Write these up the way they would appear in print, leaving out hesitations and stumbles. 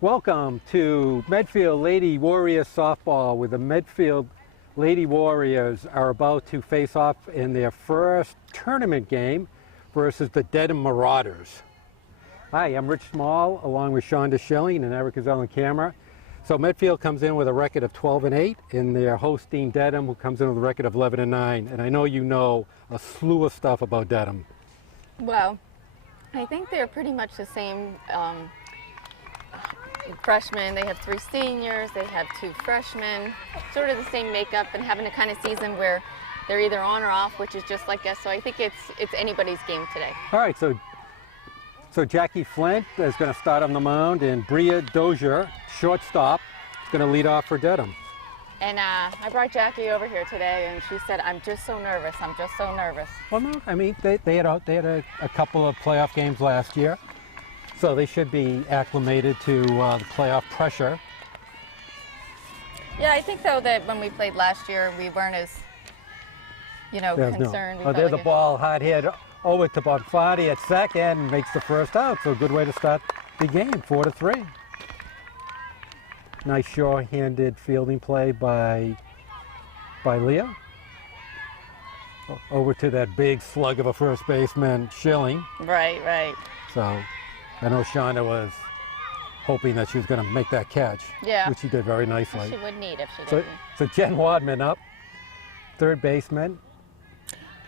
Welcome to Medfield Lady Warriors softball, where the Medfield Lady Warriors are about to face off in their first tournament game versus the Dedham Marauders. Hi, I'm Rich Small, along with Shonda Schilling and Eric is on the camera. So Medfield comes in with a record of 12-8, and they're hosting Dedham, who comes in with a record of 11-9. And I know you know a slew of stuff about Dedham. Well, I think they're pretty much the same freshmen. They have 3 seniors, they have 2 freshmen, sort of the same makeup, and having a kind of season where they're either on or off, which is just like us. So I think it's anybody's game today. All right, so Jackie Flint is going to start on the mound, and Bria Dozier, shortstop, is going to lead off for Dedham. And I brought Jackie over here today, and she said, "I'm just so nervous. I'm just so nervous." Well, no, I mean they had a couple of playoff games last year, so they should be acclimated to the playoff pressure. Yeah, I think though that when we played last year, we weren't as concerned. Oh, there's the ball, hard hit over to Bonfatti at second, makes the first out. So a good way to start the game, 4-3. Nice sure-handed fielding play by Leah. Over to that big slug of a first baseman, Schilling. Right. So I know Shonda was hoping that she was going to make that catch, yeah, which she did very nicely. She would need if she didn't. So Jen Wadman up, third baseman.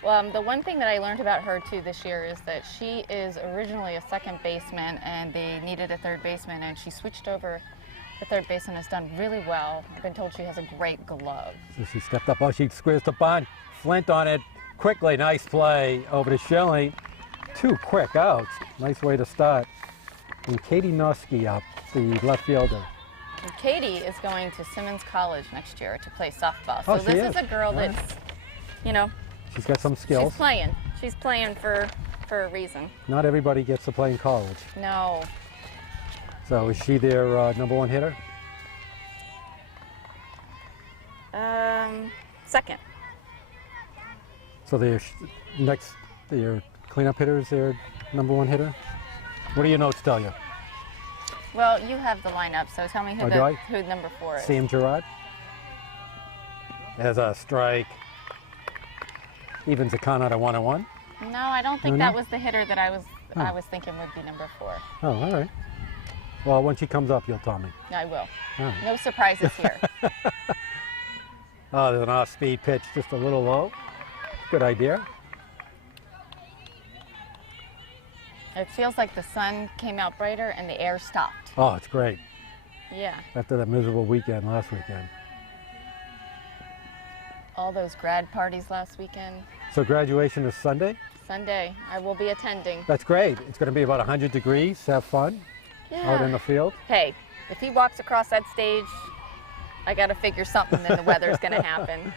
Well, the one thing that I learned about her too this year is that she is originally a second baseman, and they needed a third baseman, and she switched over. The third baseman has done really well. I've been told she has a great glove. So she stepped up. Oh, she squares the bunt. Flint on it quickly. Nice play over to Schilling. 2 quick outs. Nice way to start. And Katie Noski up, the left fielder. And Katie is going to Simmons College next year to play softball. So Oh, she this is a girl that's, she's got some skills. She's playing for a reason. Not everybody gets to play in college. No. So is she their number 1 hitter? Second. So their cleanup hitter is their number 1 hitter? What do your notes tell you? Well, you have the lineup, so tell me who number 4 is. Sam Gerard has a strike. Evens the count out of 1-1. No, I don't think that was the hitter that I was thinking would be number 4. Oh, all right. Well, when she comes up, you'll tell me. I will. Right. No surprises here. Oh, there's an off-speed pitch, just a little low. Good idea. It feels like the sun came out brighter and the air stopped. Oh, it's great. Yeah. After that miserable weekend last weekend. All those grad parties last weekend. So graduation is Sunday? Sunday. I will be attending. That's great. It's going to be about 100 degrees. Have fun out in the field. Hey, if he walks across that stage, I got to figure something, then the weather's going to happen.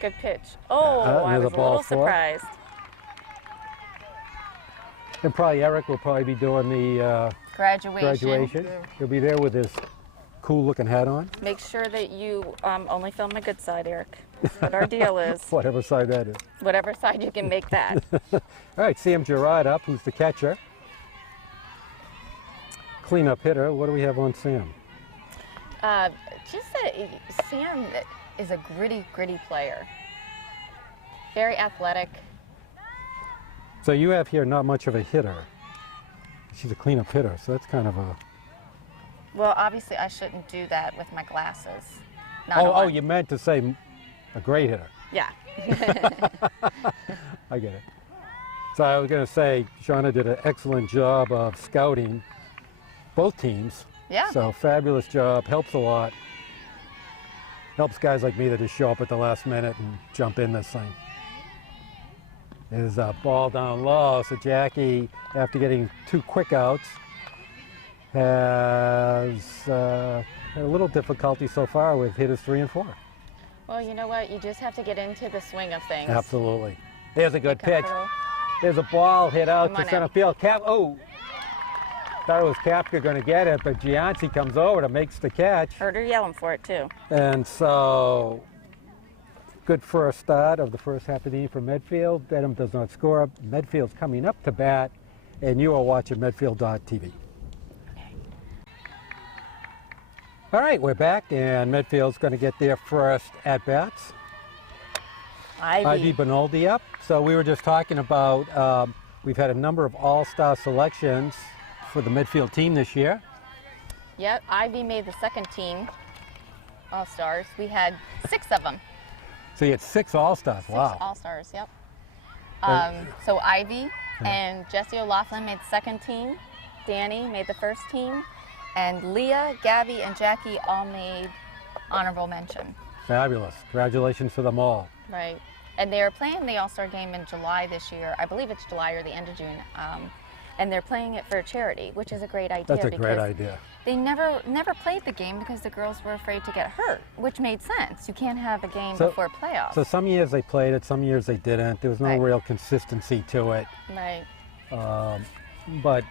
Good pitch. Oh, I was a little surprised. And probably Eric will probably be doing the graduation. He'll be there with his cool-looking hat on. Make sure that you only film my good side, Eric. That's what our deal is. Whatever side that is. Whatever side you can make that. All right, Sam Gerard up, who's the catcher. Cleanup hitter. What do we have on Sam? Just that Sam is a gritty player. Very athletic. So you have here not much of a hitter. She's a cleanup hitter, so that's kind of a... Well, obviously I shouldn't do that with my glasses. Oh, you meant to say a great hitter. Yeah. I get it. So I was going to say, Shauna did an excellent job of scouting both teams. Yeah. So fabulous job, helps a lot. Helps guys like me that just show up at the last minute and jump in this thing. There's a ball down low, so Jackie, after getting 2 quick outs, has had a little difficulty so far with hitters 3 and 4. Well, you know what? You just have to get into the swing of things. Absolutely. There's a good pitch. There's a ball hit out to center field. Thought it was Kapka going to get it, but Gianci comes over to makes the catch. Heard her yelling for it too. And so, good first start of the first half of the inning for Medfield. Dedham does not score. Medfield's coming up to bat, and you are watching Medfield.tv. All right, we're back, and Medfield's going to get their first at-bats. Ivy Benoldi up. So we were just talking about, we've had a number of all-star selections for the Medfield team this year. Yep, Ivy made the second team all-stars. We had 6 of them. So you had 6 all-stars, wow. 6 all-stars, yep. So Ivy and Jessie O'Laughlin made the second team. Danny made the first team. And Leah, Gabby, and Jackie all made honorable mention. Fabulous. Congratulations to them all. Right. And they're playing the All-Star game in July this year. I believe it's July or the end of June. And they're playing it for charity, which is a great idea. That's a great idea. They never played the game because the girls were afraid to get hurt, which made sense. You can't have a game before playoffs. So some years they played it, some years they didn't. There was no real consistency to it. Right. But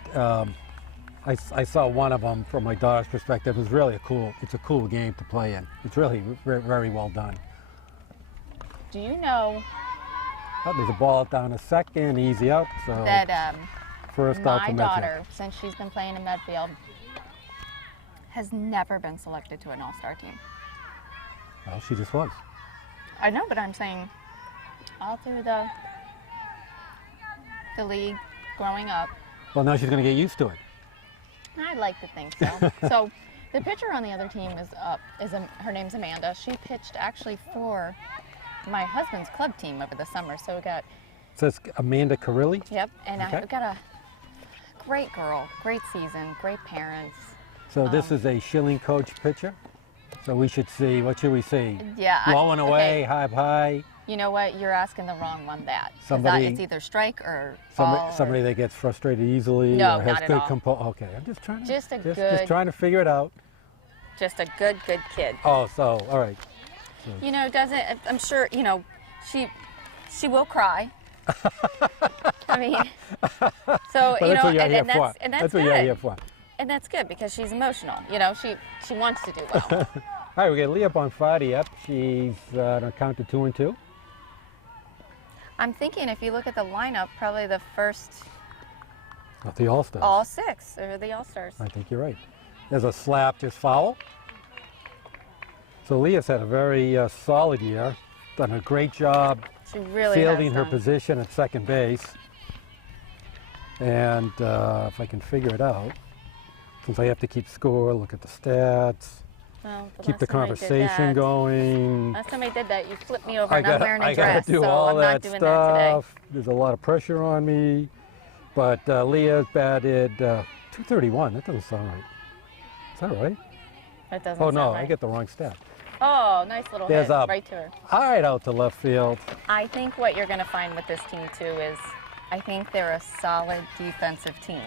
I saw one of them from my daughter's perspective. It was really it's a cool game to play in. It's really very well done. Do you know there's a ball down to second, easy out. So that first out my for daughter, Medfield. since she's been playing in Medfield, has never been selected to an all-star team. Well, she just was. I know, but I'm saying all through the league growing up. Well, now she's going to get used to it. I'd like to think so. So the pitcher on the other team her name's Amanda. She pitched actually for my husband's club team over the summer. So we got. So it's Amanda Carilli? Yep, and okay. I got a great girl, great season, great parents. So this is a Schilling coach pitcher. So we should see, what should we see? Yeah. Blowing away, high. You know what? You're asking the wrong one. It's either strike or somebody that gets frustrated easily. No, or has not good at all. Okay, I'm just trying to. Just trying to figure it out. Just a good kid. Oh, so all right. So. You know, I'm sure. You know, she will cry. I mean, so but you know, and that's what you're here for. And that's good because she's emotional. You know, she wants to do well. All right, we got Leah Bonfatti up. She's on a count to 2 and 2. I'm thinking if you look at the lineup, probably the first. Not the All-Stars. All 6 are the All-Stars. I think you're right. There's a slap, just foul. So Leah's had a very solid year. Done a great job she really fielding has her done. position at second base. And if I can figure it out, since I have to keep score, look at the stats. Well, keep the conversation going. Last time I did that, you flipped me over and I'm wearing a dress, do so all I'm that not doing stuff. that today. There's a lot of pressure on me. But Leah batted 231. That doesn't sound right. Is that right? That doesn't Oh, sound no, right. I get the wrong stat. Oh, nice little There's hit a right to her. Right out to left field. I think what you're going to find with this team, too, is I think they're a solid defensive team.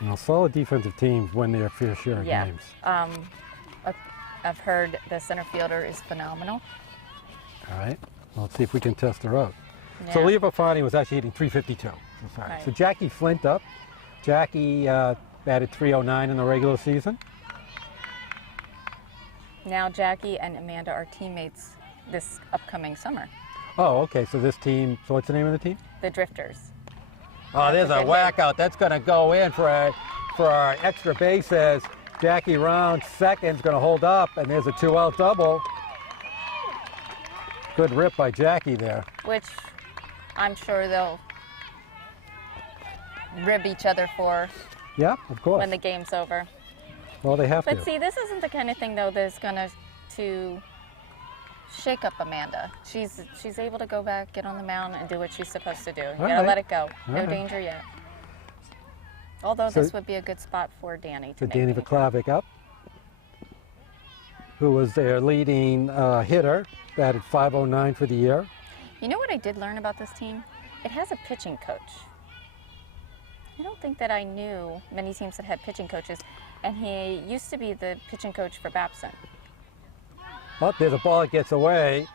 Well, solid defensive teams win their fair share of games. I've heard the center fielder is phenomenal. All right. Well, let's see if we can test her out. Yeah. So Leah Bonfatti was actually hitting 352. Right. So Jackie Flint up. Jackie batted 309 in the regular season. Now Jackie and Amanda are teammates this upcoming summer. Oh, okay. So this team, so what's the name of the team? The Drifters. Oh, there's a whack out. That's going to go in for our extra bases. Jackie Round, second's going to hold up, and there's a 2-out double. Good rip by Jackie there. Which I'm sure they'll rib each other for. Yeah, of course. When the game's over. Well, they have to. But see, this isn't the kind of thing, though, that's going to shake up Amanda. She's able to go back, get on the mound, and do what she's supposed to do. You gotta let it go. No danger yet. Although this would be a good spot for Danny to make. Danny Vaklavic up, who was their leading hitter, batted 509 for the year. You know what I did learn about this team? It has a pitching coach. I don't think that I knew many teams that had pitching coaches, and he used to be the pitching coach for Babson. Oh, there's a ball that gets away,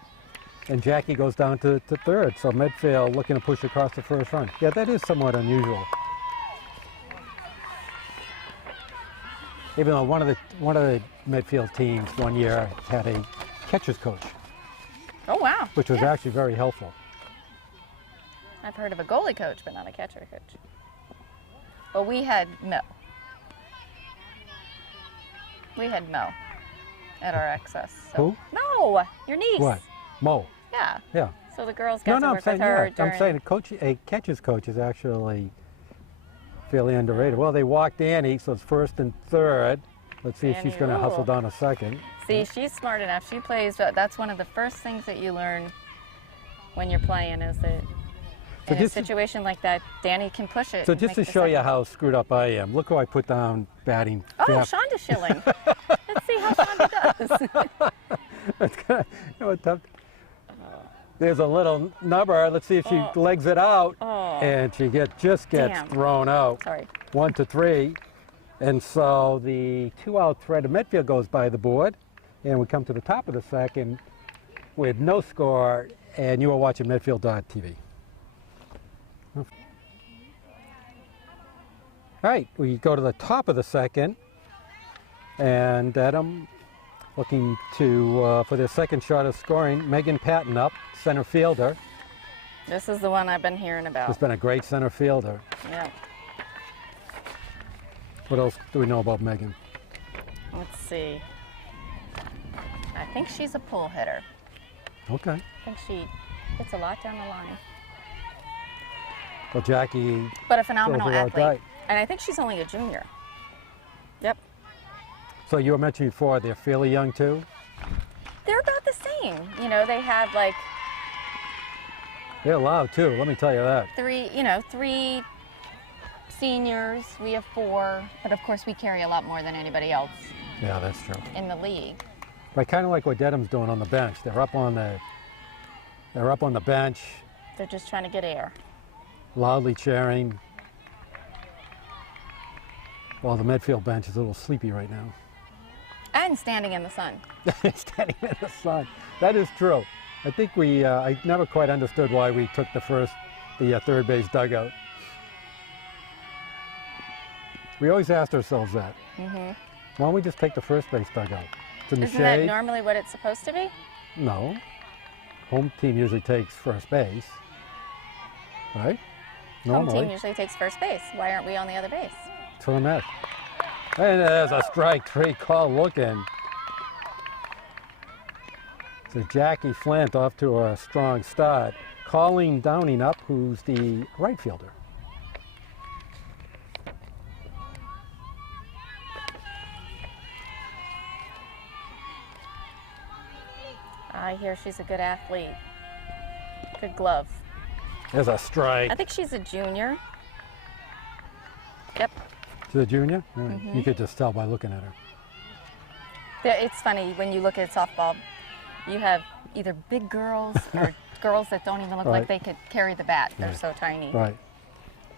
and Jackie goes down to third. So Medfield looking to push across the first run. Yeah, that is somewhat unusual. Even though one of the Medfield teams one year had a catcher's coach. Oh, wow. Which was actually very helpful. I've heard of a goalie coach, but not a catcher coach. Well, we had Mo. at our access. So. Who? No, your niece. What? Mo. Yeah. Yeah. So the girls got to I'm work saying, with her yeah, I'm saying a catcher's coach is actually fairly underrated. Well, they walked Annie, so it's first and third. Let's see if she's going to hustle down a second. See, she's smart enough. She plays. That's one of the first things that you learn when you're playing is that in a situation like that, Danny can push it. So just to show you how screwed up I am, look who I put down batting. Oh, Shonda Schilling. Let's see how Shonda does. That's kind of, tough. There's a little number. Let's see if she legs it out, and she just gets thrown out. Sorry. 1-3, and so the 2-out threat of Medfield goes by the board, and we come to the top of the second with no score, and you are watching Medfield.tv. All right, we go to the top of the second, and Dedham looking to for their second shot of scoring. Megan Patton up, center fielder. This is the one I've been hearing about. She's been a great center fielder. Yeah. What else do we know about Megan? Let's see. I think she's a pull hitter. Okay. I think she hits a lot down the line. Well, Jackie. But a phenomenal goes without athlete. And I think she's only a junior. Yep. So you were mentioning before, they're fairly young too? They're about the same. You know, they have like they're loud too, let me tell you that. three seniors, we have 4, but of course we carry a lot more than anybody else. Yeah, that's true. In the league. But kind of like what Dedham's doing on the bench. They're up on the bench. They're just trying to get air. Loudly cheering. Well, the Medfield bench is a little sleepy right now. And standing in the sun. Standing in the sun. That is true. I think I never quite understood why we took the third base dugout. We always asked ourselves that. Mm-hmm. Why don't we just take the first base dugout? It's in the shade. Isn't that normally what it's supposed to be? No. Home team usually takes first base. Right? Normally. Home team usually takes first base. Why aren't we on the other base? That's what I meant. And there's a strike 3 call looking. So Jackie Flint off to a strong start. Colleen Downing up, who's the right fielder. I hear she's a good athlete. Good glove. There's a strike. I think she's a junior. Yep. She's a junior? Right. You could just tell by looking at her. It's funny, when you look at softball, you have either big girls or girls that don't even look like they could carry the bat. They're so tiny. Right.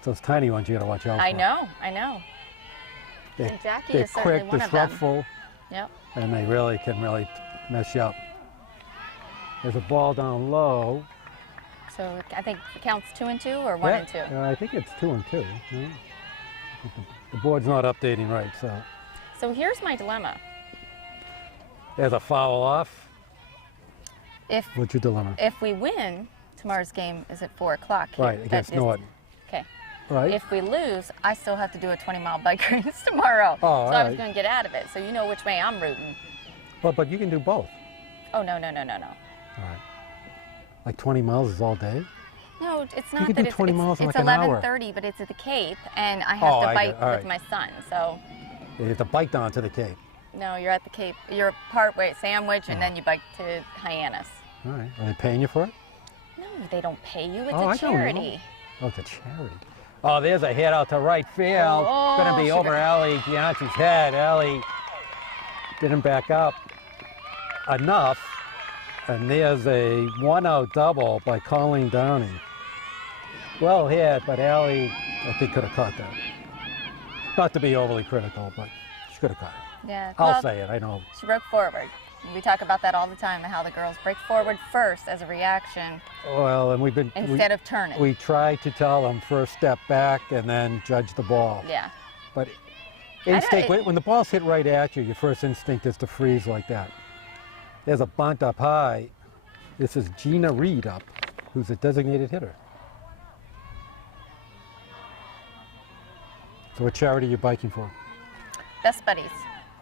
Those tiny ones you got to watch out for. I know. And Jackie is certainly one of them. They're quick, disruptful. Yep. And they really can mess you up. There's a ball down low. So I think it counts 2-2 or 1-2? I think it's 2-2. Yeah. The board's not updating right, so. So here's my dilemma. There's a foul off. What's your dilemma? If we win, tomorrow's game is at 4 o'clock. Right, against Norton. Okay. Right. If we lose, I still have to do a 20-mile bike race tomorrow. Oh, so I was going to get out of it. So you know which way I'm rooting. Well, but you can do both. Oh, no. All right. Like 20 miles is all day? No, it's not. You can do 20 miles in like an hour. It's 11:30, but it's at the Cape, and I have to bike with my son. So. You have to bike down to the Cape. No, you're at the Cape. You're partway at Sandwich, and then you bike to Hyannis. All right. Are they paying you for it? No, they don't pay you. It's a charity. Oh, it's a charity. Oh, there's a hit out to right field. It's going to be over Allie Gianci's head. Allie didn't back up enough. And there's a 1-out double by Colleen Downing. Well hit, but Allie, I think, could have caught that. Not to be overly critical, but she could have caught it. Yeah. I'll say it, I know. She broke forward. We talk about that all the time, how the girls break forward first as a reaction. Well, and instead of turning. We try to tell them first step back and then judge the ball. Yeah. But instinct, when the ball's hit right at you, your first instinct is to freeze like that. There's a bunt up high. This is Gina Reed up, who's a designated hitter. So what charity are you biking for? Best Buddies.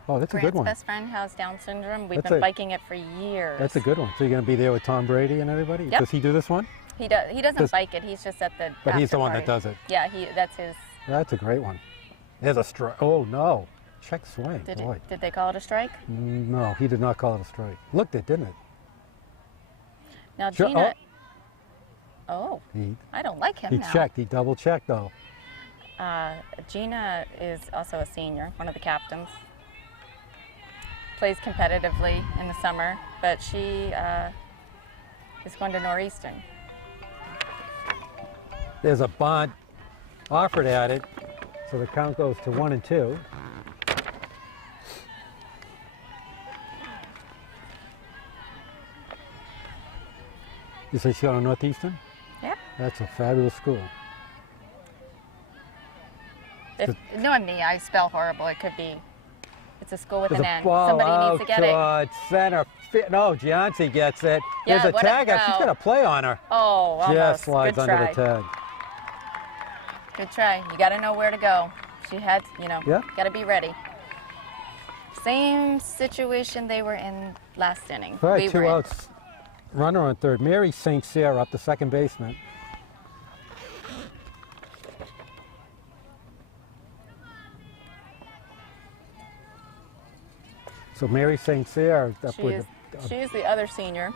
Oh, that's a Grant's good one. best friend has Down syndrome. We've That's been a- biking it for years. That's a good one. So you're going to be there with Tom Brady and everybody? Yep. Does he do this one? He does. He doesn't Does- bike it. He's just at the. But he's after the one party. that does it. Yeah, that's his. That's a great one. There's a strike. Oh, no. Check swing. Boy. Did they call it a strike? No, he did not call it a strike. Looked it, didn't it? Now Sure. Gina. Oh, He, I don't like him he now. checked. He double checked, though. Gina is also a senior, one of the captains. Plays competitively in the summer, but she is going to Northeastern. There's a bunt offered at it, so the count goes to 1-2. You say she's going to Northeastern? Yep. That's a fabulous school. Knowing me, I spell horrible. It could be. It's a school with There's an a N. ball Somebody out needs to get it. toward center. No, Gianci gets it. Yeah, There's a what a tag out. She's throw. got a play on her. Oh, almost. Just slides Good under try. the tag. Good try. You got to know where to go. She had, Yeah. got to be ready. Same situation they were in last inning. All right, We two were in. outs. Runner on third. Mary St. Cyr up the second baseman. So Mary St. Cyr up She with is the other senior.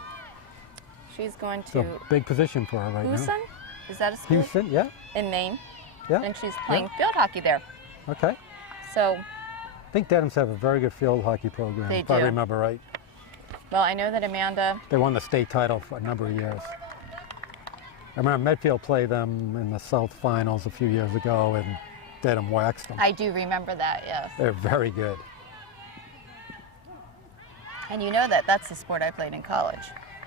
She's going it's a to big position for her right now. Houston. Is that a school Houston, yeah, in Maine? yeah. And she's playing field hockey there. Okay. So, I think Dedham's have a very good field hockey program, They if I do. remember right. well, I know that Amanda. They won the state title for a number of years. I remember Medfield played them in the South Finals a few years ago, and Dedham waxed them. I do remember that. Yes. They're very good. And you know that that's the sport I played in college,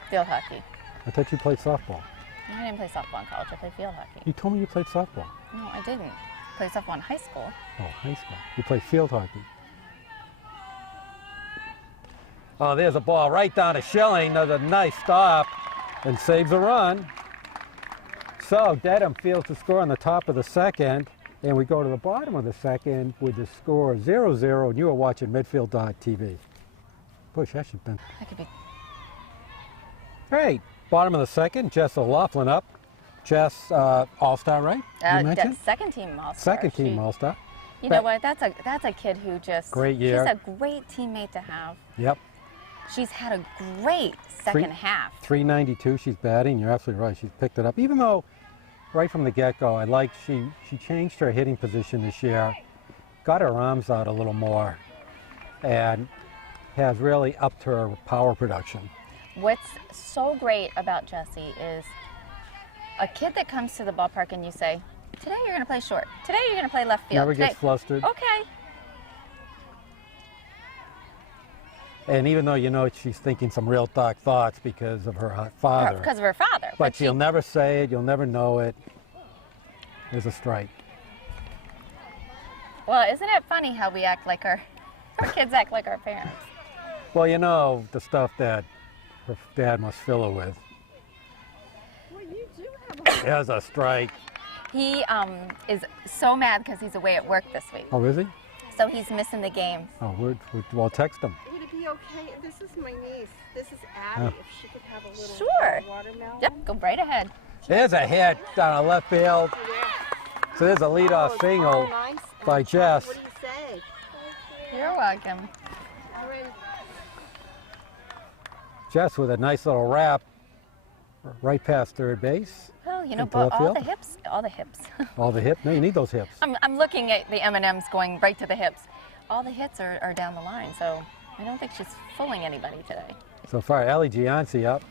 field hockey. I thought you played softball. No, I didn't play softball in college. I played field hockey. You told me you played softball. No, I didn't. Play softball in high school. Oh, high school. You played field hockey. Oh, there's a ball right down to Schilling. Does a nice stop and saves a run. So Dedham fields the score on the top of the second, and we go to the bottom of the second with the score 0-0, and you are watching Medfield.tv. Push, that should been. That could be. Great. Bottom of the second, Jess O'Laughlin up. Jess, All-Star, right? You mentioned? Second team All-Star. Second team All-Star. You know what? That's a kid who just. Great year. She's a great teammate to have. Yep. She's had a great second half. 392 she's batting. You're absolutely right. She's picked it up. Even though right from the get-go, I like she changed her hitting position this year, got her arms out a little more, and has really upped her power production. What's so great about Jessie is a kid that comes to the ballpark and you say, today you're going to play short. Today you're going to play left field. Never Today, gets flustered. okay. And even though you know she's thinking some real dark thoughts because of her father. Because of her father. But she'll never say it. You'll never know it. There's a strike. Well, isn't it funny how we act like our kids act like our parents? Well, you know the stuff that her dad must fill her with. Well, you do have a There's a strike. He is so mad because he's away at work this week. Oh, is he? So he's missing the game. Oh, we'll text him. Would it be okay? This is my niece. This is Addie. If she could have a little Sure. watermelon. Yep, go right ahead. There's a hit down the left field. So there's a leadoff it's single all nice and by Jess. What do you say? You're welcome. All right. Jess with a nice little wrap right past third base. Well, you know, Into but left all field? the hips. All the hip. No, you need those hips. I'm looking at the M&Ms going right to the hips. All the hits are down the line, so I don't think she's fooling anybody today. So far, Ellie Gianci up.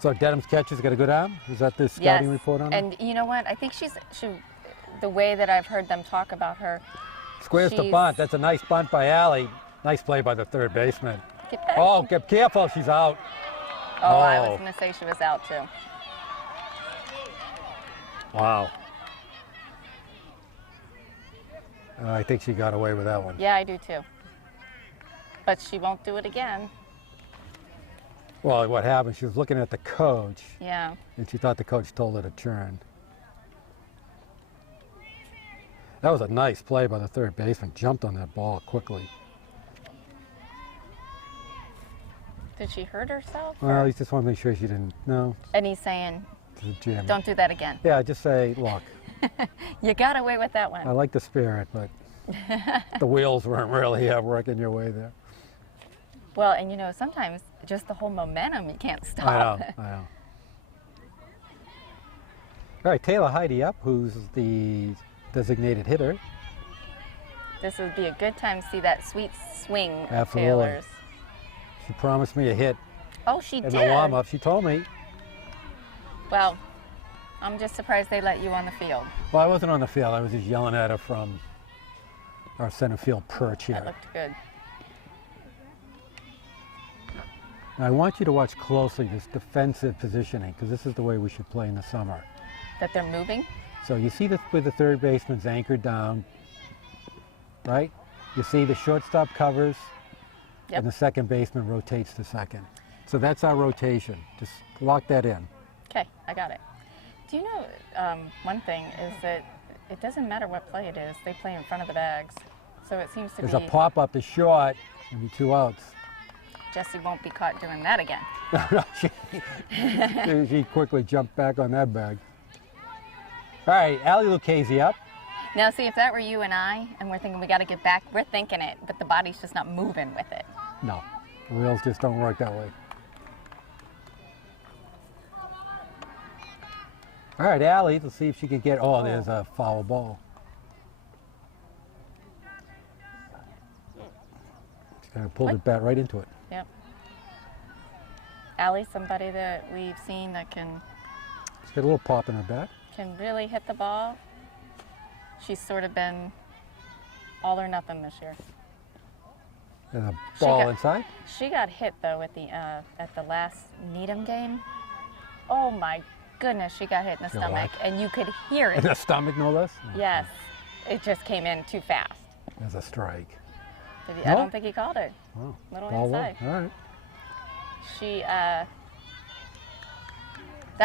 So Dedham's catcher's got a good arm? Is that the scouting Yes, report on her? and you know what? I think the way that I've heard them talk about her. Squares to she's- bunt. That's a nice bunt by Allie. Nice play by the third baseman. Get that. Oh, get careful. She's out. Oh, I oh. was going to say she was out too. Wow. I think she got away with that one. Yeah, I do too. But she won't do it again. Well, what happened, she was looking at the coach, Yeah. and she thought the coach told her to turn. That was a nice play by the third baseman. Jumped on that ball quickly. Did she hurt herself? Well, he just wanted to make sure she didn't. No. And he's saying, Jam. don't do that again. Yeah, just say, look, You got away with that one. I like the spirit, but the wheels weren't really working your way there. Well, and you know, sometimes just the whole momentum, you can't stop. I know. All right, Taylor Heidi up, who's the designated hitter. This would be a good time to see that sweet swing of Absolutely. Taylor's. She promised me a hit Oh, she in did. the warm-up. She told me. Well, I'm just surprised they let you on the field. Well, I wasn't on the field. I was just yelling at her from our center field perch here. That looked good. Now, I want you to watch closely this defensive positioning, because this is the way we should play in the summer. That they're moving? So you see this with the third baseman's anchored down, right? You see the shortstop covers, Yep. and the second baseman rotates to second. So that's our rotation. Just lock that in. Okay, I got it. Do you know, one thing is that it doesn't matter what play it is, they play in front of the bags. So it seems to There's be a pop-up to short, and 2 outs. Jesse won't be caught doing that again. She quickly jumped back on that bag. All right, Ali Lucchese up. Now see, if that were you and I, and we're thinking we got to get back, we're thinking it, but the body's just not moving with it. No, the wheels just don't work that way. All right, Allie, let's see if she can get, oh, there's a foul ball. She's going to pull the bat right into it. Yep. Allie's somebody that we've seen that can She's got a little pop in her bat. really hit the ball. She's sort of been all or nothing this year. There's a ball inside. She got hit though at the last Needham game. Oh my goodness, she got hit in the Good stomach, luck. and you could hear In it. the stomach, no less? Yes, it just came in too fast. There's a strike. I No? don't think he called it. Oh, Little ball inside. one. All right. She, that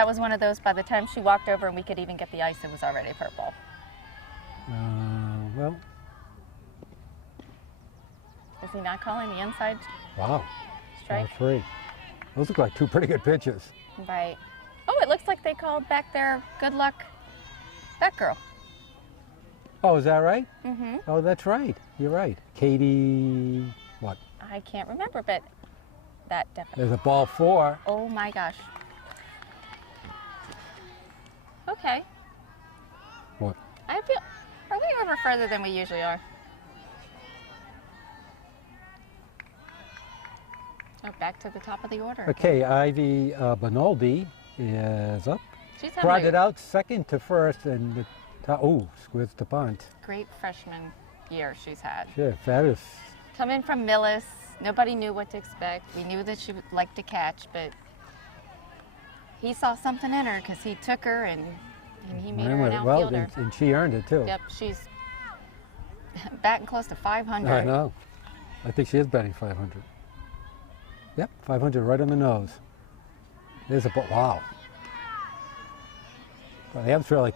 was one of those, by the time she walked over and we could even get the ice, it was already purple. Well, Is he not calling the inside wow. strike? Ball 3. Those look like 2 pretty good pitches. Right. Oh, it looks like they called back there, good luck, Batgirl. Oh, is that right? Mm-hmm. Oh, that's right. You're right. Katie, what? I can't remember, but that definitely. There's a ball 4. Oh my gosh. Okay. What? I feel, are we ever further than we usually are? Oh, back to the top of the order. Okay, Ivy Bonaldi is up. She's having Grounded a out second to first, and the squirts to bunt. great freshman year she's had. Sure, fabulous. Coming from Millis, nobody knew what to expect. We knew that she would like to catch, but he saw something in her because he took her and he made her an Well, outfielder. and she earned it too. Yep, she's batting close to 500. I know. I think she is batting 500. Yep, 500 right on the nose. There's a ball. Wow. Well, the Amps really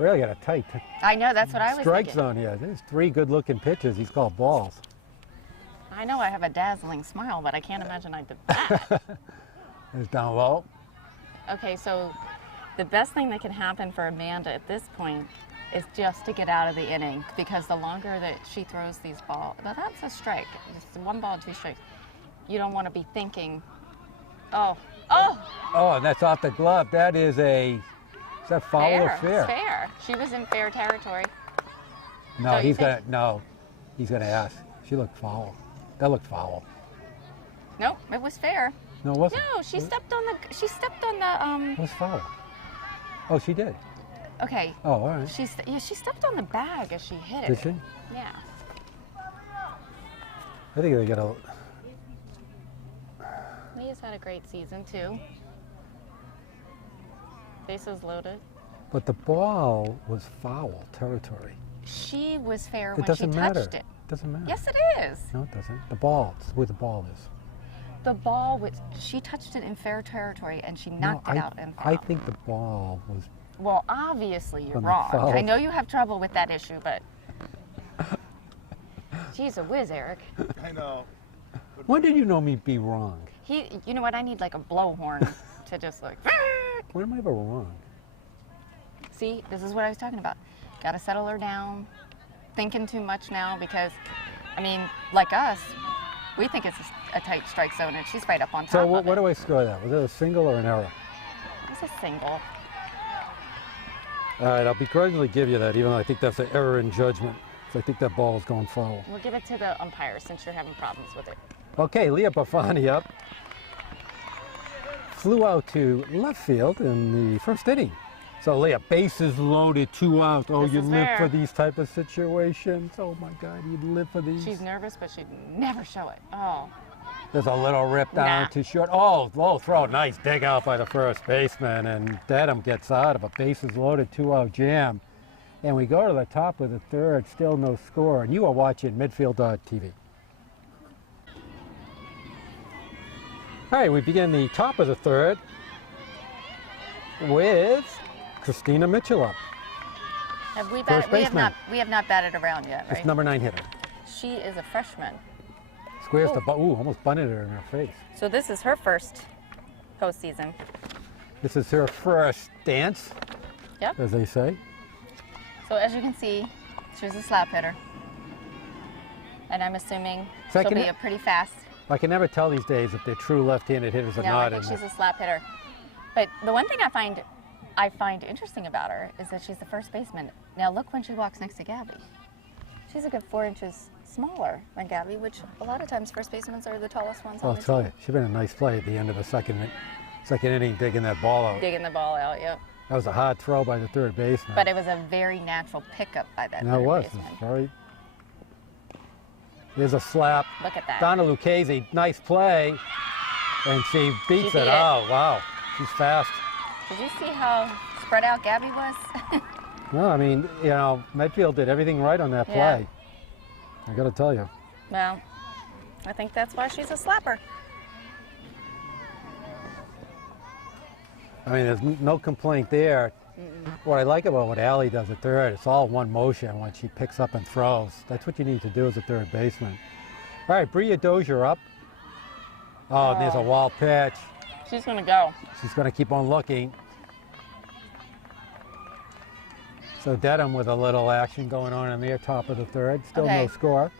got a tight I know, that's what I was strike thinking. zone here. There's 3 good-looking pitches. He's called balls. I know I have a dazzling smile, but I can't imagine I did that. There's down low. Okay, so the best thing that can happen for Amanda at this point is just to get out of the inning, because the longer that she throws these balls, now that's a strike. It's 1 ball, 2 strikes. You don't want to be thinking, oh, Oh, and that's off the glove. That is that foul or fair? It's fair. She was in fair territory. No, So you he's think- he's gonna ask. She looked foul. That looked foul. Nope, it was fair. No, it wasn't. No, she stepped on the, It was foul. Oh, she did. okay. Oh, all right. She stepped on the bag as she hit it. Did she? Yeah. I think they got a. Leah's had a great season too. Bases loaded. But the ball was foul territory. She was fair It when she doesn't matter. touched it. Doesn't matter. Yes, it is. No, it doesn't. The ball. It's where the ball is. The ball was, she touched it in fair territory and she knocked no, it out and I foul. think the ball was Well, obviously you're On the wrong. foul. I know you have trouble with that issue, but geez, a whiz, Eric. I know. When did you know me be wrong? You know what? I need like a blowhorn to just like. When am I ever wrong? See, this is what I was talking about. Got to settle her down. Thinking too much now because, I mean, like us, we think it's a tight strike zone, and she's right up on top So of what it. do I score that? Was it a single or an error? It's a single. All right, I'll begrudgingly give you that, even though I think that's an error in judgment. So I think that ball is going foul. We'll give it to the umpire since you're having problems with it. Okay, Leah Buffani up. Flew out to left field in the first inning. So Leah, bases loaded, 2 outs. Oh, This you is live for rare. these type of situations. Oh my God, you live for these. She's nervous, but she'd never show it. Oh, There's a little rip down Nah. to short. Oh, low throw, nice dig out by the first baseman, and Dedham gets out of a bases loaded 2-out jam. And we go to the top of the third, still no score. And you are watching Medfield.tv. All right, we begin the top of the third with Christina Mitchell up. have we First baseman. we have not batted around yet, It's right? number 9 hitter. She is a freshman. Squares the ball. Ooh, almost bunted her in her face. So this is her first postseason. This is her first dance, Yep. as they say. So as you can see, she's a slap hitter. And I'm assuming Second she'll be hit? a pretty fast. I can never tell these days if they're true left-handed hitters or No, not. I think and she's a slap hitter. But the one thing I find interesting about her is that she's the first baseman. Now look when she walks next to Gabby. She's a good 4 inches smaller than Gabby, which a lot of times first basemen are the tallest ones I'll on the tell team. you, she's been a nice play at the end of the second inning, digging that ball out. Digging the ball out, yep. That was a hard throw by the third baseman. But it was a very natural pickup by that No, it third was. baseman. It's very. There's a slap. Look at that. Donna Lucchese, nice play, and she beats beat it. it. Oh, wow, she's fast. Did you see how spread out Gabby was? No, I mean, you know, Medfield did everything right on that Yeah. play. I got to tell you. Well, I think that's why she's a slapper. I mean, there's no complaint there. What I like about what Allie does at third, it's all one motion when she picks up and throws. That's what you need to do as a third baseman. All right, Bria Dozier up. Oh, and there's a wall pitch. She's gonna go. She's going to keep on looking. So Dedham with a little action going on in there, top of the third. Still no Okay. score.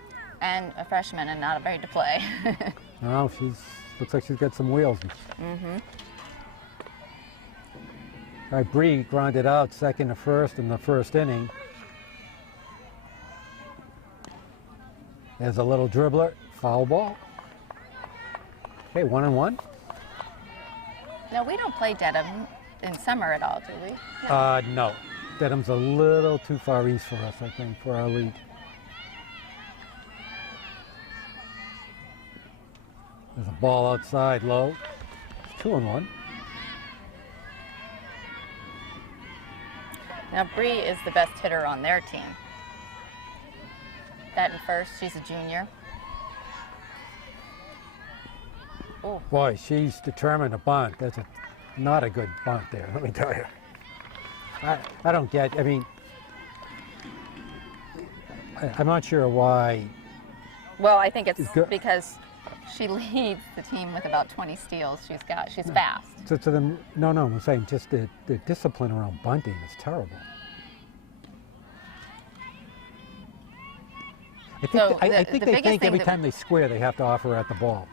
And a freshman and not afraid to play. No, looks like she's got some wheels. All right, Bree grounded out second to first in the first inning. There's a little dribbler, foul ball. Okay, 1-1. No, we don't play Dedham in summer at all, do we? No, Dedham's a little too far east for us, I think, for our league. There's a ball outside low. It's 2-1. Now Bree is the best hitter on their team. Batting first, she's a junior. Oh, Boy, she's determined to bunt. That's not a good bunt there, let me tell you. I don't get, I mean, I'm not sure why. well, I think it's It's good. because she leads the team with about 20 steals. She's fast. To them, no, I'm saying just the discipline around bunting is terrible. I think, So I the think they biggest think thing every that- time they square, they have to offer at the ball.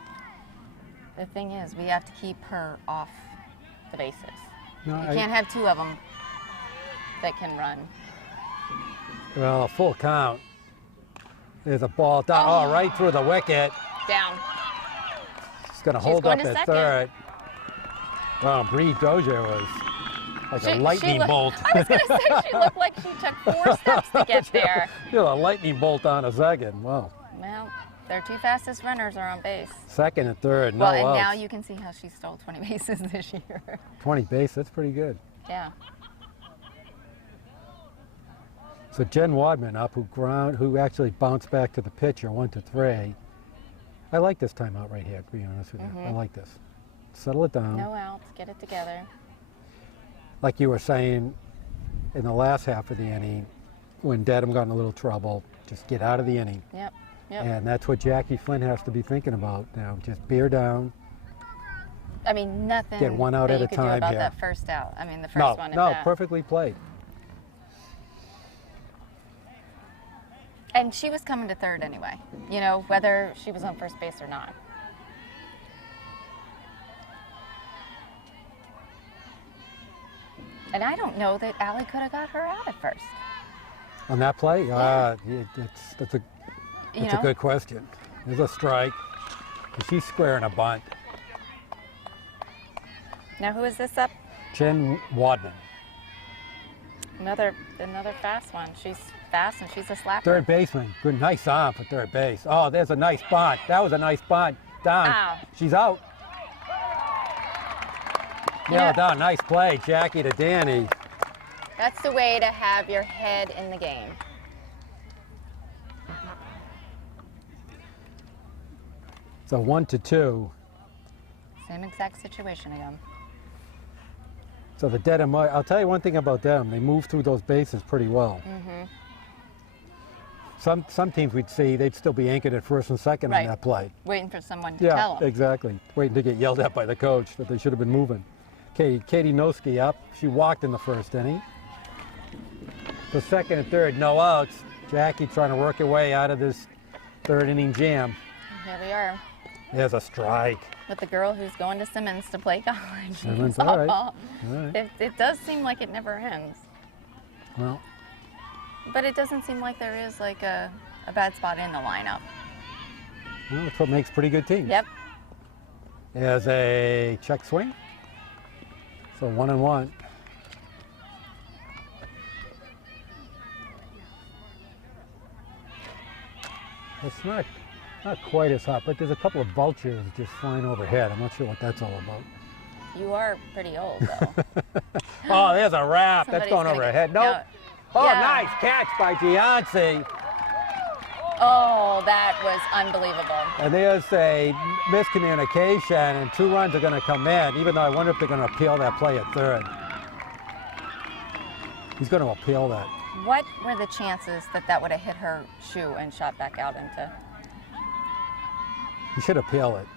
The thing is, we have to keep her off the bases. No, You can't have 2 of them that can run. Well, a full count. There's a ball down, oh, right through the wicket. Down. It's going to She's hold going up to at second. third. Well, Bree Dozier was like a lightning bolt. I was going to say, she looked like she took 4 steps to get there. You know, a lightning bolt on a second. Wow. Well, their 2 fastest runners are on base. Second and third, no Well, and outs. now you can see how she stole 20 bases this year. 20 base, that's pretty good. Yeah. So Jen Wadman up, who actually bounced back to the pitcher, 1-3. I like this timeout right here, to be honest with you. I like this. Settle it down. No outs. Get it together. Like you were saying, in the last half of the inning when Dedham got in a little trouble. Just get out of the inning. Yep. Yep. And that's what Jackie Flynn has to be thinking about now. Just bear down. I mean, nothing Get one out that at you a could time do about here. that first out. I mean, the first No, one at no, bat. perfectly played. And she was coming to third anyway, you know, whether she was on first base or not. And I don't know that Allie could have got her out at first. On that play, Yeah. that's a You know? good question. There's a strike. She's squaring a bunt. Now who is this up? Jen Wadman. Another fast one. She's fast and she's a slapper. Third baseman. Good, nice arm for third base. Oh, there's a nice bunt. That was a nice bunt. Done. Ow. She's out. Yeah. Done. Nice play, Jackie to Danny. That's the way to have your head in the game. So 1-2. Same exact situation again. So the Dedham, I'll tell you one thing about Dedham. They move through those bases pretty well. Mm-hmm. Some teams we'd see, they'd still be anchored at first and second Right. on that play. Waiting for someone to tell them. Exactly. Waiting to get yelled at by the coach that they should have been moving. Okay, Katie Noski up. She walked in the first inning. The second and third, no outs. Jackie trying to work her way out of this third inning jam. Here we are There's a strike. with the girl who's going to Simmons to play college Simmons, all right. softball. All right. It does seem like it never ends. Well, But it doesn't seem like there is like a bad spot in the lineup. that's what makes pretty good teams. Yep. There's a check swing. So 1-1. It's not quite as hot, but there's a couple of vultures just flying overhead. I'm not sure what that's all about. You are pretty old though. Oh, there's a wrap. That's Somebody's going gonna overhead. get- Nope. Oh, Yeah. nice catch by Gianci. Oh, that was unbelievable. And there's a miscommunication, and 2 runs are going to come in, even though I wonder if they're going to appeal that play at third. He's going to appeal that. What were the chances that that would have hit her shoe and shot back out into? He should appeal it.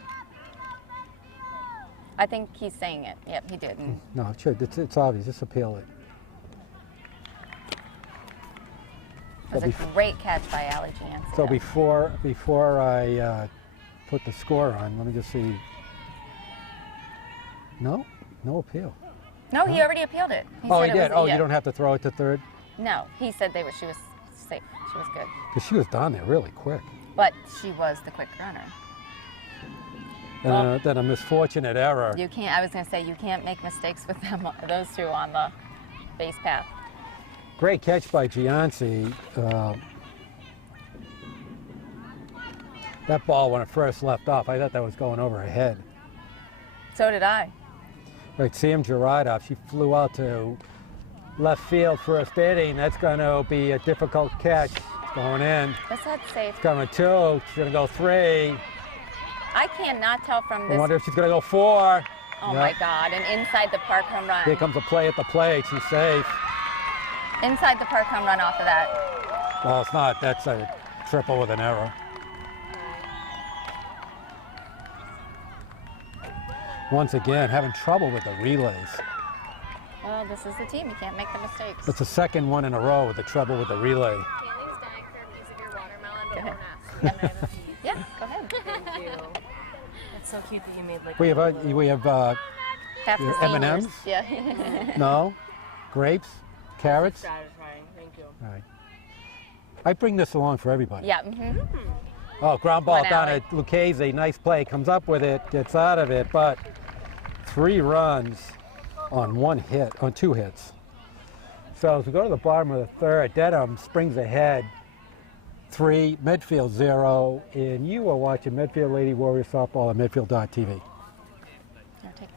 I think he's saying it. Yep, he did. And No, it should. It's obvious. Just appeal it. it was a great catch by Allie Gianci. So before I put the score on, let me just see. No appeal. No, he already appealed it. Oh, said he it did. was- Oh, yeah. you don't have to throw it to third? No, he said she was safe. She was good. Because she was down there really quick. But she was the quick runner. And then a misfortunate error. You can't. I was going to say you can't make mistakes with them. Those two on the base path. Great catch by Gianci. That ball, when it first left off, I thought that was going over her head. So did I. Like Sam Gerardoff, she flew out to left field first inning. That's going to be a difficult catch. It's going in. This had safe. It's coming 2. She's going to go 3. I cannot tell from I this. wonder if she's going to go 4. Oh Yep. my God! An inside the park home run. Here comes a play at the plate. She's safe. Inside the park home run off of that. Well, it's not. That's a triple with an error. Once again, having trouble with the relays. Well, this is the team. You can't make the mistakes. It's the second one in a row with the trouble with the relay. Kayleen's dying for a piece of your watermelon, but Go we're ahead. not. Yeah, go ahead. Thank you. It's so cute that you made like We have Half the Your seniors. M&Ms? Yeah. no grapes, carrots. satisfying. Thank you. All right. I bring this along for everybody. Yeah. Mm-hmm. Oh, ground ball One down alley. at Lucchese. Nice play. Comes up with it, gets out of it, but 3 runs on 2 hits. So as we go to the bottom of the third, Dedham springs ahead 3, Medfield 0, and you are watching Medfield Lady Warrior Softball on Medfield.tv. Here, take it.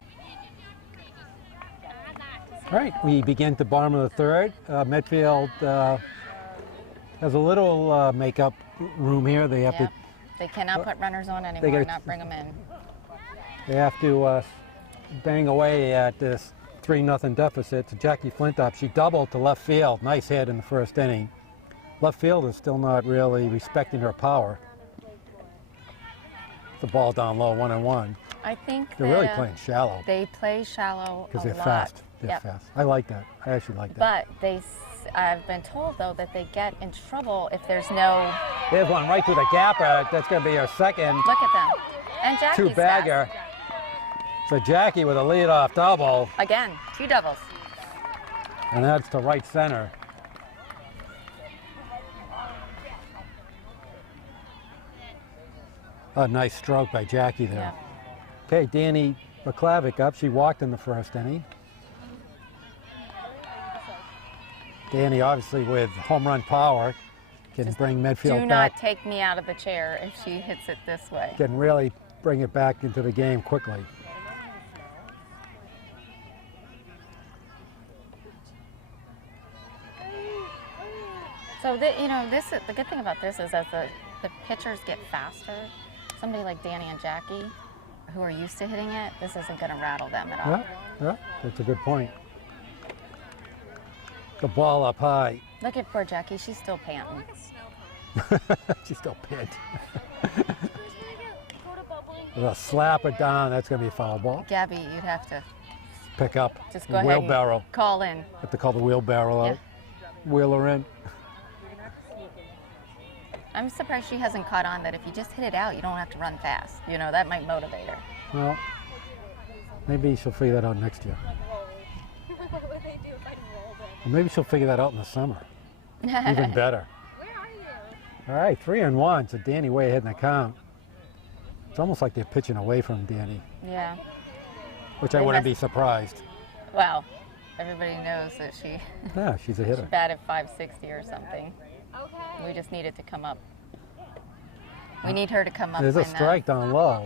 All right, we begin at the bottom of the third. Medfield has a little makeup room here. They have Yeah. They cannot put runners on anymore, gotta- not bring them in. to bang away at this 3-0 deficit to Jackie Flintoff. She doubled to left field. Nice hit in the first inning. Left field is still not really respecting her power. The ball down low, 1-1. I think They're really playing shallow. They play shallow because a they're lot. fast. They're fast. I like that. I actually like that. But I've been told though that they get in trouble if there's no. There's one right through the gap. That's going to be her second. Look at them. And Jackie's two-bagger. So Jackie with a leadoff double. Again, 2 doubles. And that's to right center. A nice stroke by Jackie there. Yeah. Okay, Danny McClavick up. She walked in the first inning. Danny, obviously, with home run power, can bring Medfield Do back. not take me out of the chair if she hits it this way. Can really bring it back into the game quickly. So, the good thing about this is as the pitchers get faster, somebody like Danny and Jackie, who are used to hitting it, this isn't going to rattle them at all. Yeah, that's a good point. The ball up high. Look at poor Jackie, she's still panting. She's still pissed. They'll slap it down. That's going to be a foul ball. Gabby, you'd have to Pick up. just go ahead Wheelbarrow. and call in. Have to call the wheelbarrow out. Wheel her in. I'm surprised she hasn't caught on that if you just hit it out, you don't have to run fast. You know, that might motivate her. Well, maybe she'll figure that out next year. What would they do if I rolled it? Or maybe she'll figure that out in the summer. Even better. Where are you? All right, 3-1. So Danny way ahead in the count. It's almost like they're pitching away from Danny, Yeah. which I wouldn't be surprised. Well, everybody knows that she Yeah, she's a hitter. batted 560 or something. Okay. We just need it to come up. We need her to come up. There's a when, strike down low.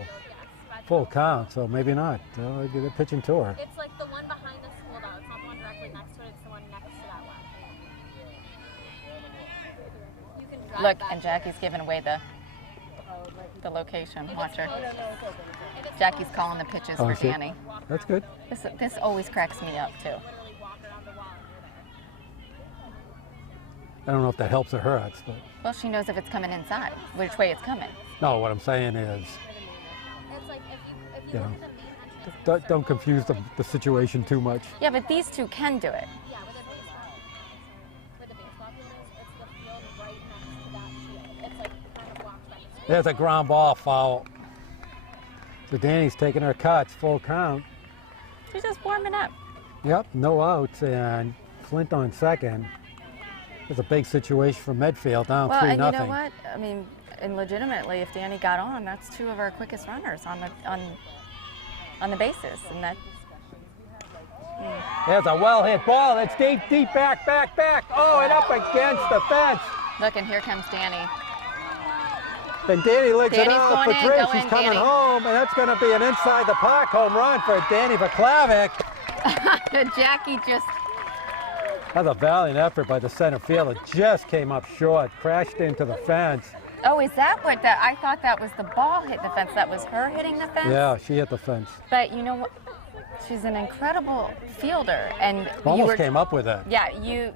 Full count, so maybe not. They're pitching to her. It's like the one behind the school though. It's not the one directly next to it. It's the one next to that one. You can drive Look, back and Jackie's giving away the location. Watch her. Jackie's calling the pitches Oh, for is it? Danny. That's good. This always cracks me up too. I don't know if that helps or hurts, but Well, she knows if it's coming inside, which way it's coming. no, what I'm saying is, It's like if you you know, look at the main entrance. don't confuse the situation too much. Yeah, but these two can do it. Yeah, where the baseball field is, it's the field right next to that field. It's like kind of blocks that. There's a ground ball foul. So Danny's taking her cuts, full count. She's just warming up. Yep, no outs, and Flint on second. It's a big situation for Medfield, down Well, 3-0. and you know what? I mean, and legitimately, if Danny got on, that's 2 of our quickest runners on the bases, and that. There's a well-hit ball. It's deep, back. Oh, and up against the fence. Look, and here comes Danny. And Danny legs it Danny's out going for in, 3. go She's in, coming Danny. home, and that's going to be an inside the park home run for Danny McClavick. Jackie just. That's a valiant effort by the center fielder. Just came up short, crashed into the fence. Oh, is that what that? I thought that was the ball hit the fence. That was her hitting the fence. Yeah, she hit the fence. But you know what? She's an incredible fielder, and Almost came up with that. Yeah, you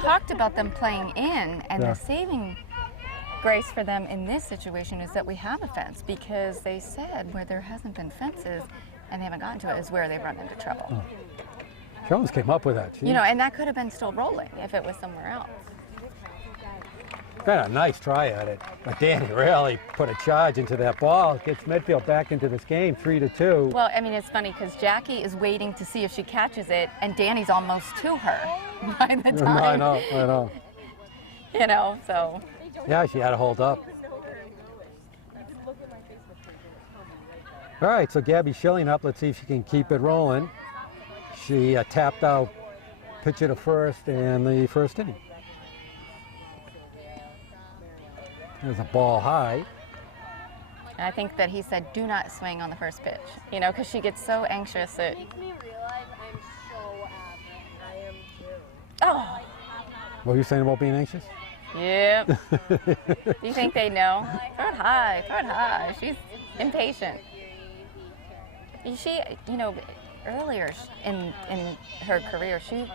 talked about them playing in, and the saving grace for them in this situation is that we have a fence, because they said where there hasn't been fences and they haven't gotten to it is where they've run into trouble. Oh. She almost came up with that. You know, and that could have been still rolling if it was somewhere else. Got a nice try at it, but Danny really put a charge into that ball. Gets Medfield back into this game, 3-2. Well, I mean, it's funny because Jackie is waiting to see if she catches it, and Danny's almost to her by the time. I know. You know, so. Yeah, she had to hold up. All right, so Gabby Schilling up. Let's see if she can keep it rolling. She tapped out pitcher to first in the first inning. There's a ball high. I think that he said, do not swing on the first pitch, you know, because she gets so anxious that. It makes me realize I'm so average. I am too. Oh, What were you saying about being anxious? yep. Do you think they know? Throw it high, throw it high. She's impatient. She, you know, earlier in her career, she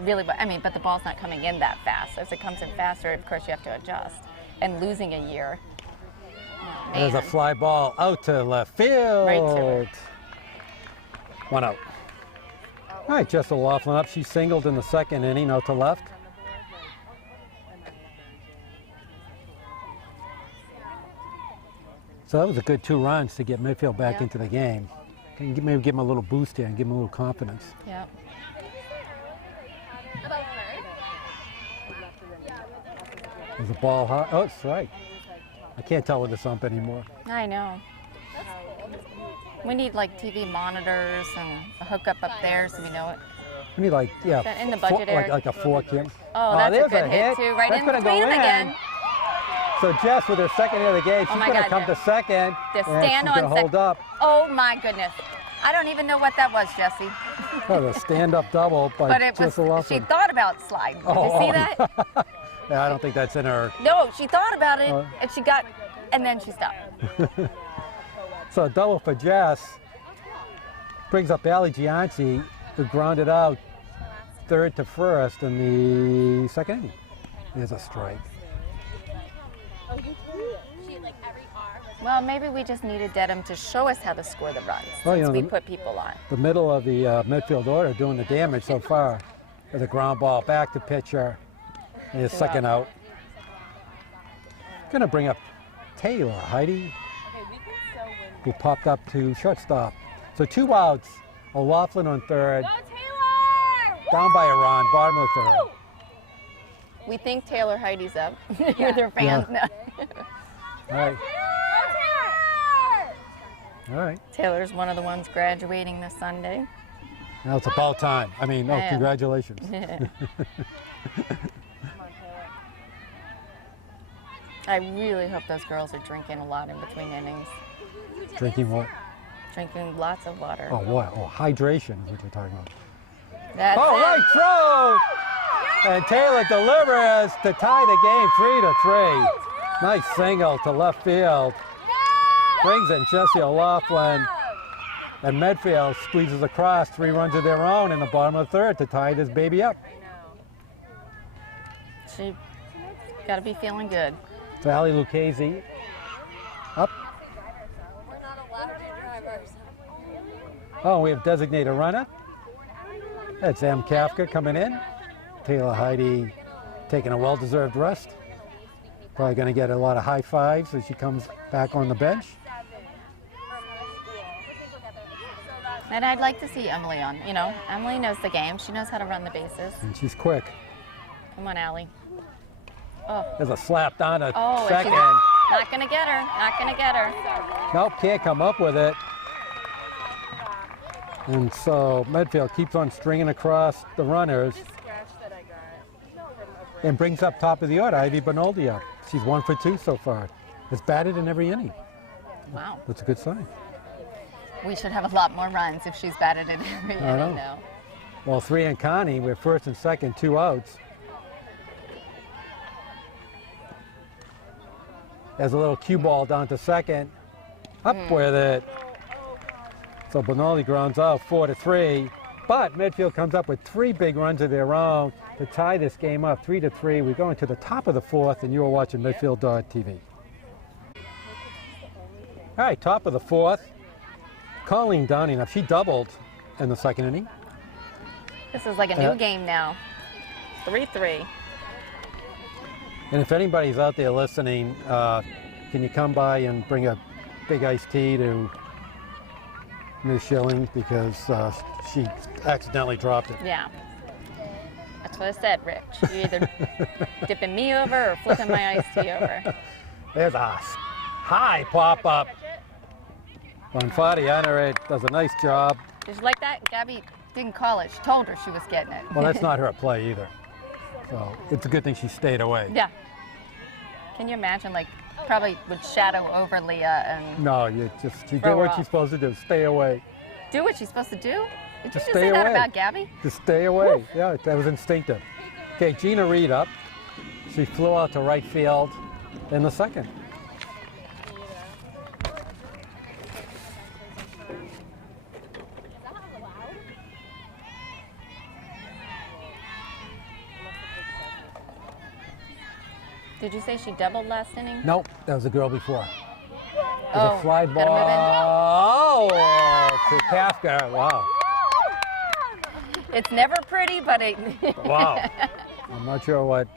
really, I mean, but the ball's not coming in that fast. As it comes in faster, of course, you have to adjust. And losing a year. Oh, There's a fly ball out to left field. Right to her. 1 out. All right, Jess O'Loughlin up. She singled in the second inning out to left. So that was a good 2 runs to get Medfield back into the game. Can you maybe give them a little boost here and give them a little confidence. Yeah. There's a ball high. Oh, it's right. I can't tell with this ump anymore. I know. We need like TV monitors and a hookup up there so we know it. We need like, yeah, Is that in the budget area? like a fork here. Oh, that's a there's good hit too. Right That's in gonna between go them in. again. So Jess, with her second hit of the game, she's my going to God, come yeah. to second, The and stand she's on going to hold up. Oh my goodness. I don't even know what that was, Jesse. Oh, the stand-up double by But it Jess was, she O'Loughlin. thought about sliding. Did you see that? Yeah, I don't think that's in her. No, she thought about it and she got, and then she stopped. So a double for Jess brings up Ali Gianci, who grounded out third to first in the second inning. There's a strike. Well, maybe we just needed Dedham to show us how to score the runs Well, you since know, we put people on. The middle of the midfield order doing the damage so far. There's a ground ball back to pitcher. And his second out. Gonna bring up Taylor Heidi, who popped up to shortstop. So 2 outs. O'Loughlin on third. Down by a run, bottom of the third. We think Taylor Heidi's up. Their fans know. All right. All right. Taylor's one of the ones graduating this Sunday. Now it's about time. I mean, Yeah. congratulations. I really hope those girls are drinking a lot in between innings. Drinking what? Drinking lots of water. Oh, what? Oh, hydration is what you're talking about. That's Oh, it. right throw! And Taylor delivers to tie the game 3-3. Nice single to left field. Brings in Jesse O'Loughlin. And Medfield squeezes across 3 runs of their own in the bottom of the third to tie this baby up. She got to be feeling good. So Ali Lucchese up. Oh, we have designated runner. That's M. Kafka coming in. Taylor Heidi taking a well-deserved rest. Probably going to get a lot of high fives as she comes back on the bench. And I'd like to see Emily on. You know, Emily knows the game. She knows how to run the bases. And she's quick. Come on, Allie. Oh, There's a slap down to and second. she's not going to get her. Not going to get her. Nope, can't come up with it. And so Medfield keeps on stringing across the runners and brings up top of the order Ivy Bonoldi up. She's 1 for 2 so far. Has batted in every inning. Wow. That's a good sign. We should have a lot more runs if she's batted in every I know. inning now. Well, 3 and Connie, we're first and second, 2 outs. There's a little cue ball down to second. Up with it. So Bonoldi grounds out 4-3. But Medfield comes up with 3 big runs of their own to tie this game up 3-3. We're going to the top of the 4th, and you are watching Medfield.tv. All right, top of the 4th. Colleen Downing, she doubled in the second inning. This is like a new game now. 3-3. And if anybody's out there listening, can you come by and bring a big iced tea to Ms. Schilling, because she accidentally dropped it. Yeah. That's what I said, Rich. You either dipping me over or flipping my iced tea over. There's a high pop-up. Bonfadiana does a nice job. Did you like that? Gabby didn't call it. She told her she was getting it. Well, that's not her play either. So it's a good thing she stayed away. Yeah. Can you imagine, like, probably would shadow over Leah and No, you did Throw her what off. she's supposed to do. Stay away. do what she's supposed to do? Did you Just just stay say that away. about Gabby? Just stay away. Yeah, that was instinctive. Okay, Gina Reed up. She flew out to right field in the second. Did you say she doubled last inning? Nope, that was the girl before. There's Oh, a fly gotta ball. Oh, to Kafka. Wow. It's never pretty, but it. Wow. I'm not sure what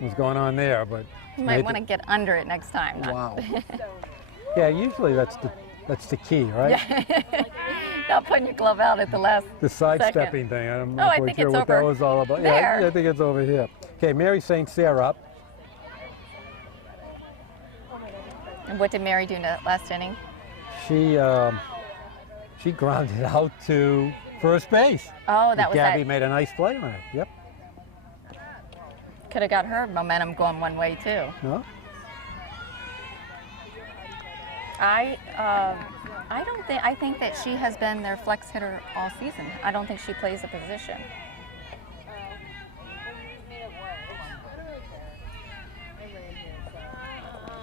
was going on there, but. You might want to get under it next time. Wow. Yeah, usually that's the key, right? Not putting your glove out at the last The sidestepping thing. I'm Oh, I not quite think sure it's what that over was all about. there. Yeah, I think it's over here. Okay, Mary St. Cyr up. And what did Mary do last inning? She grounded out to first base. Oh, that was Gabby that. made a nice play on it. Yep. Could have got her momentum going one way too. No? I think that she has been their flex hitter all season. I don't think she plays a position.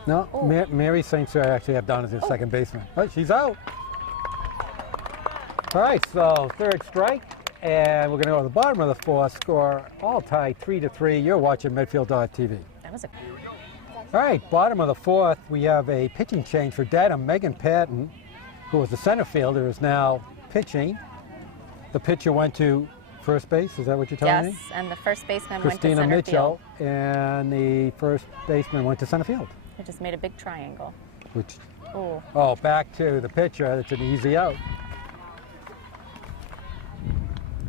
No, Mary St. Cyr actually have down as their second baseman. Oh, she's out. All right, so third strike, and we're going to go to the bottom of the fourth. Score all tied 3-3. You're watching Medfield.tv. That was a. All right, bottom of the fourth, we have a pitching change for Dedham. Megan Patton, who was the center fielder, is now pitching. The pitcher went to first base. Is that what you're telling me? Yes, and the first baseman Christina went to center Mitchell, field. and the first baseman went to center field. It just made a big triangle. Which, Oh, back to the pitcher. That's an easy out.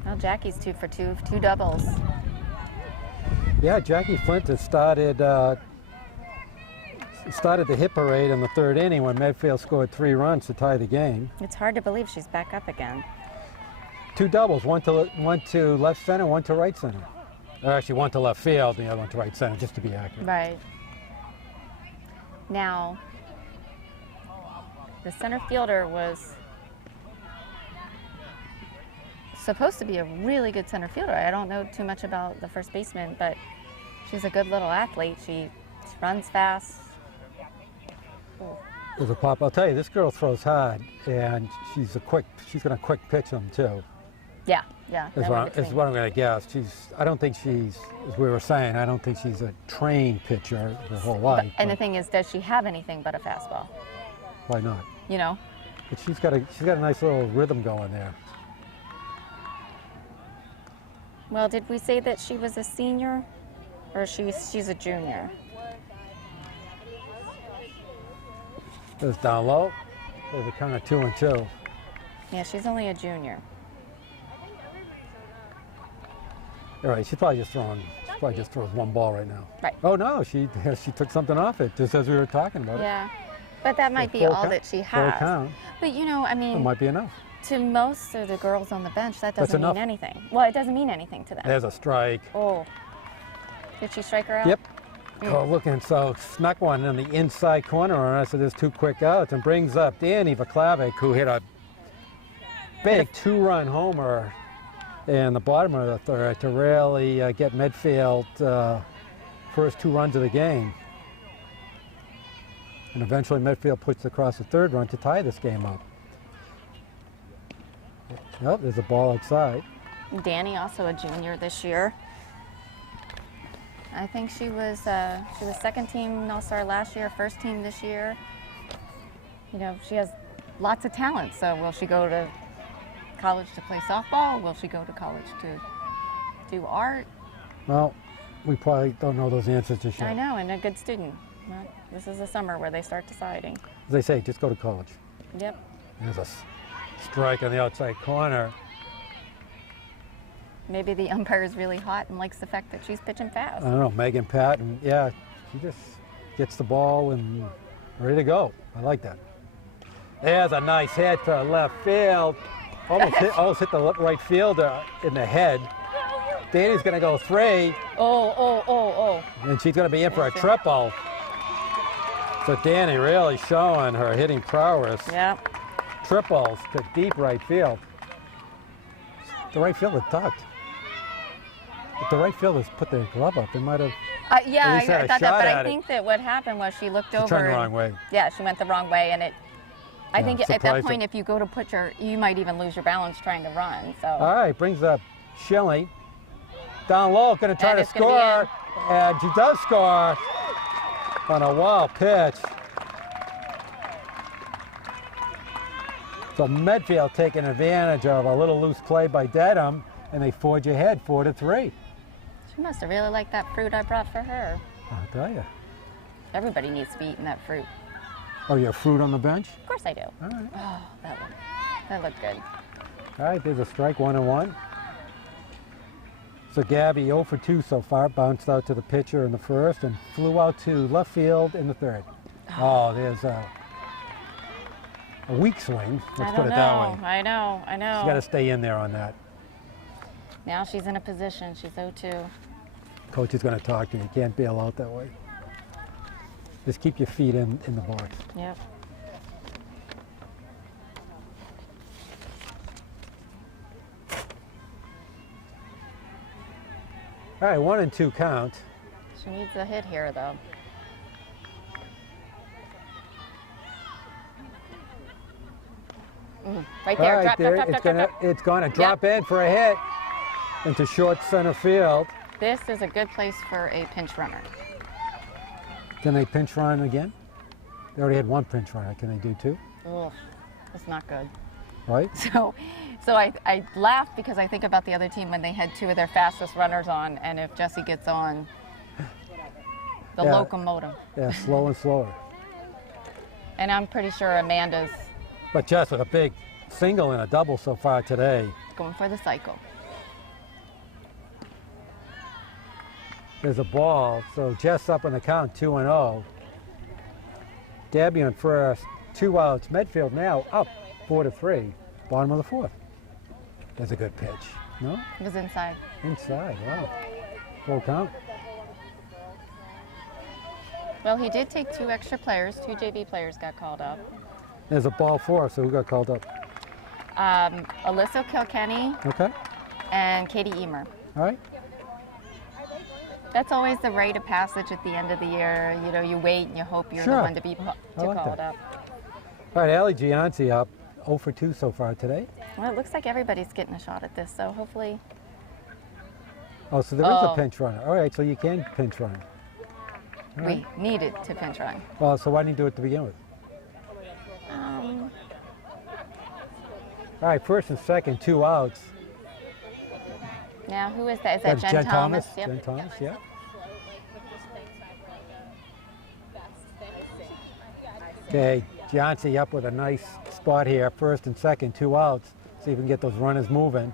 well, Jackie's 2 for 2, 2 doubles. Yeah, Jackie Flint has started the hit parade in the third inning when Medfield scored 3 runs to tie the game. It's hard to believe she's back up again. 2 doubles, one to left center, one to right center. Or actually, one to left field, and the other one to right center, just to be accurate. Right. Now, the center fielder was supposed to be a really good center fielder. I don't know too much about the first baseman, but she's a good little athlete. She runs fast. Oh. There's a pop. I'll tell you, this girl throws hard, and she's going to quick pitch them too. Yeah. Is what I'm going to guess. I don't think she's, as we were saying, I don't think she's a trained pitcher her whole life. And the thing is, does she have anything but a fastball? Why not? You know? But she's got a nice little rhythm going there. Well, did we say that she was a senior, or she's a junior? There's down low. There's a kind of 2 and 2. Yeah, she's only a junior. All right, she probably just throws one ball right now. Right. Oh no, she took something off it just as we were talking about it. Yeah, but that might be Full all count- that she full has. count. But you know, I It mean, might be enough. to most of the girls on the bench, that That's doesn't mean enough. anything. Well, it doesn't mean anything to them. There's a strike. Oh, did she strike her out? Yep. Oh, looking, so snuck one in the inside corner on us, so there's 2 quick outs, and brings up Danny Vaklavic, who hit a big 2-run homer in the bottom of the third to really get Medfield first 2 runs of the game. And eventually Medfield puts across the 3rd run to tie this game up. Yep, there's a ball outside. Danny, also a junior this year. I think she was second team All-Star last year, first team this year. You know, she has lots of talent. So will she go to college to play softball? Will she go to college to do art? Well, we probably don't know those answers just yet. I know, and a good student. Well, this is the summer where they start deciding. As they say, just go to college. Yep. There's a strike on the outside corner. Maybe the umpire is really hot and likes the fact that she's pitching fast. I don't know, Megan Patton, yeah, she just gets the ball and ready to go. I like that. There's a nice hit to left field. Almost hit the right fielder in the head. Danny's going to go 3. Oh. And she's going to be in for a triple. So Danny really showing her hitting prowess. Yep. Triples to deep right field. The right fielder ducked. If the right fielders put their glove up, they might have. Yeah, At least had I a thought that, shot but at I it. think that what happened was she looked over. Turned the and- wrong way. Yeah, she went the wrong way, and I think at that surprised point, her. if you go to put you might even lose your balance trying to run. So. All right, brings up Schilling. Down low, going to try And to it's gonna score. And she does score. on a wild pitch. So Medfield taking advantage of a little loose play by Dedham, and they forge ahead 4-3. She must have really liked that fruit I brought for her. I'll tell you. Everybody needs to be eating that fruit. Oh, you have fruit on the bench? Of course I do. All right. Oh, that looked good. All right, there's a strike, 1-1. So Gabby 0 for 2 so far, bounced out to the pitcher in the first and flew out to left field in the third. Oh, there's a weak swing. Let's put it that way. I know. She's got to stay in there on that. Now she's in a position. She's 0-2. Coach is going to talk to you. You can't bail out that way. Just keep your feet in the box. Yep. All right, 1-2 count. She needs a hit here, though. Right there. All right, Drop. it's going to drop in for a hit into short center field. This is a good place for a pinch runner. Can they pinch run again? They already had one pinch runner. Can they do two? Ugh, that's not good. Right? So I laugh because I think about the other team when they had two of their fastest runners on, and if Jessie gets on, the locomotive. Yeah, slow and slower. And I'm pretty sure Amanda's But Jess with a big single and a double so far today. going for the cycle. There's a ball, so Jess up on the count, 2-0. Gabby on first, 2 outs. Medfield now up 4-3, bottom of the fourth. That's a good pitch, no? It was inside. Inside, wow. Full count. Well, he did take 2 extra players. 2 JV players got called up. There's a ball 4, so who got called up? Alyssa Kilkenny Okay, and Katie Emer. all right. That's always the rite of passage at the end of the year. You know, you wait and you hope you're Sure. the one to be I like called that. up. All right, Ali Gianci up 0 for 2 so far today. Well, it looks like everybody's getting a shot at this, so hopefully. Oh, so there is a Oh. pinch runner. All right, so you can pinch run. All right. We needed to pinch run. Well, so why didn't you do it to begin with? All right, first and second, 2 outs. Now, who is that? Is that That's Jen Thomas? Jen Yep. Thomas, yeah. Okay, Gianci up with a nice spot here. First and second, 2 outs. See if we can get those runners moving.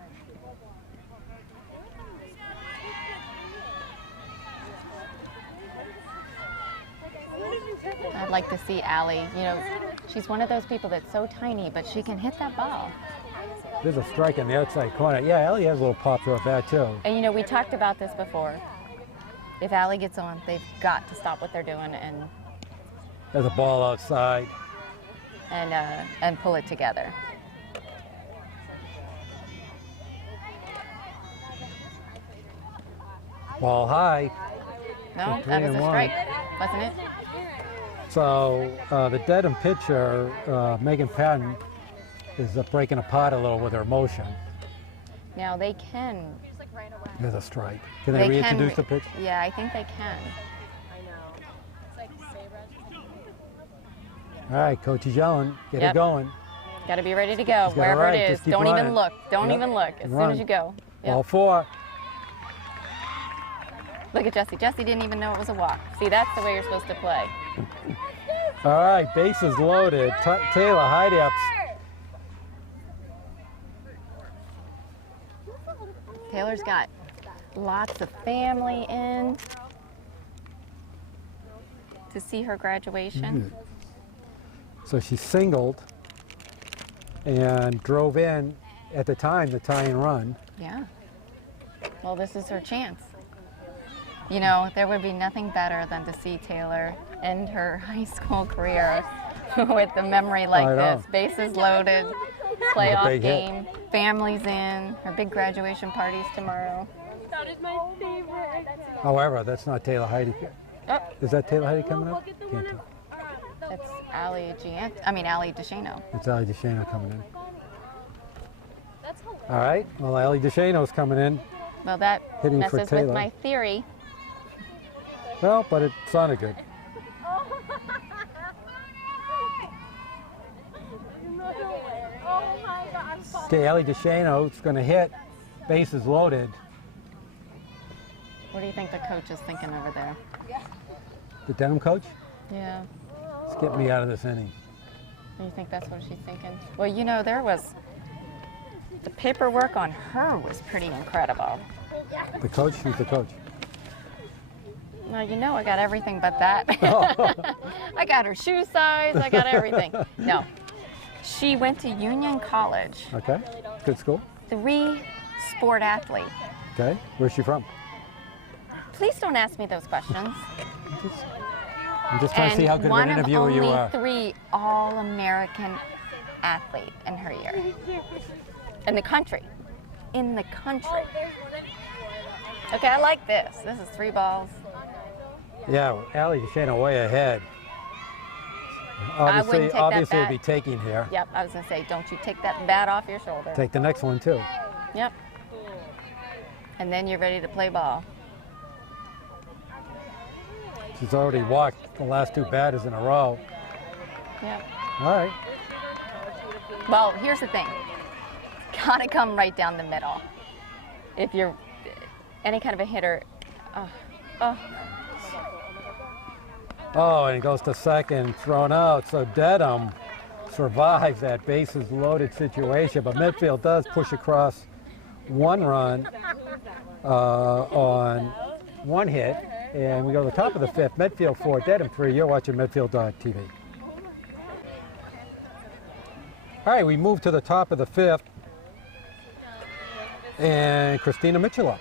I'd like to see Allie. You know, she's one of those people that's so tiny, but she can hit that ball. There's a strike in the outside corner. Yeah, Ellie has a little pop to her bat too. And you know, we talked about this before. If Allie gets on, they've got to stop what they're doing There's a ball outside. and pull it together. Ball high. No, So that was a 3-1. strike, wasn't it? So the Dedham pitcher, Megan Patton, is breaking apart a little with her emotion. Now they can. There's a strike. Can they reintroduce the pitch? Yeah, I think they can. All right, coach is yelling. Get Yep. it going. Got to be ready to go He's got it wherever right, it is. just keep Don't running. even look. Don't Yep. even look. As soon Run. as you go. Yep. Ball 4. Look at Jessie. Jessie didn't even know it was a walk. See, that's the way you're supposed to play. All right, bases loaded. Taylor, high-ups. Taylor's got lots of family in to see her graduation. So she singled and drove in at the time the tie and run. Yeah. Well, this is her chance. You know, there would be nothing better than to see Taylor end her high school career with a memory like I know. this. Bases loaded, playoff big hit. game, families in, her big graduation party's tomorrow. That is my favorite. However, that's not Taylor Heidi. Oh, Is that Taylor Heidi coming up? Get the Can't one tell. that's Allie DeShano. It's Ali DeShano coming in. That's hilarious. All right, well, Ali DeShano's coming in. Well, that Hitting for messes with Taylor. my theory. Well, but it sounded good. Okay, Ellie DeShano is going to hit. Bases loaded. What do you think the coach is thinking over there? The Dedham coach? Yeah. Let's get me out of this inning. You think that's what she's thinking? Well, you know, the paperwork on her was pretty incredible. The coach? Who's the coach? Well, you know, I got everything but that. I got her shoe size, I got everything. No. She went to Union College. Okay, good school. 3-sport athlete. Okay, where's she from? Please don't ask me those questions. I'm just trying to see how good of an interviewer you are. And one of only 3 All-American athlete in her year. In the country. In the country. Okay, I like this. This is 3 balls. Yeah, well, Allie DeShano way ahead. I wouldn't take that Obviously bat. it'll be taking here. Yep, I was going to say, don't you take that bat off your shoulder. Take the next one too. Yep. And then you're ready to play ball. She's already walked the last 2 batters in a row. Yep. All right. Well, here's the thing. Gotta come right down the middle. If you're any kind of a hitter, Oh, and he goes to second, thrown out. So Dedham survives that bases loaded situation, but Medfield does push across 1 run on 1 hit, and we go to the top of the 5th. Medfield 4, Dedham 3. You're watching Medfield.tv. All right, we move to the top of the 5th, and Christina Mitchell up.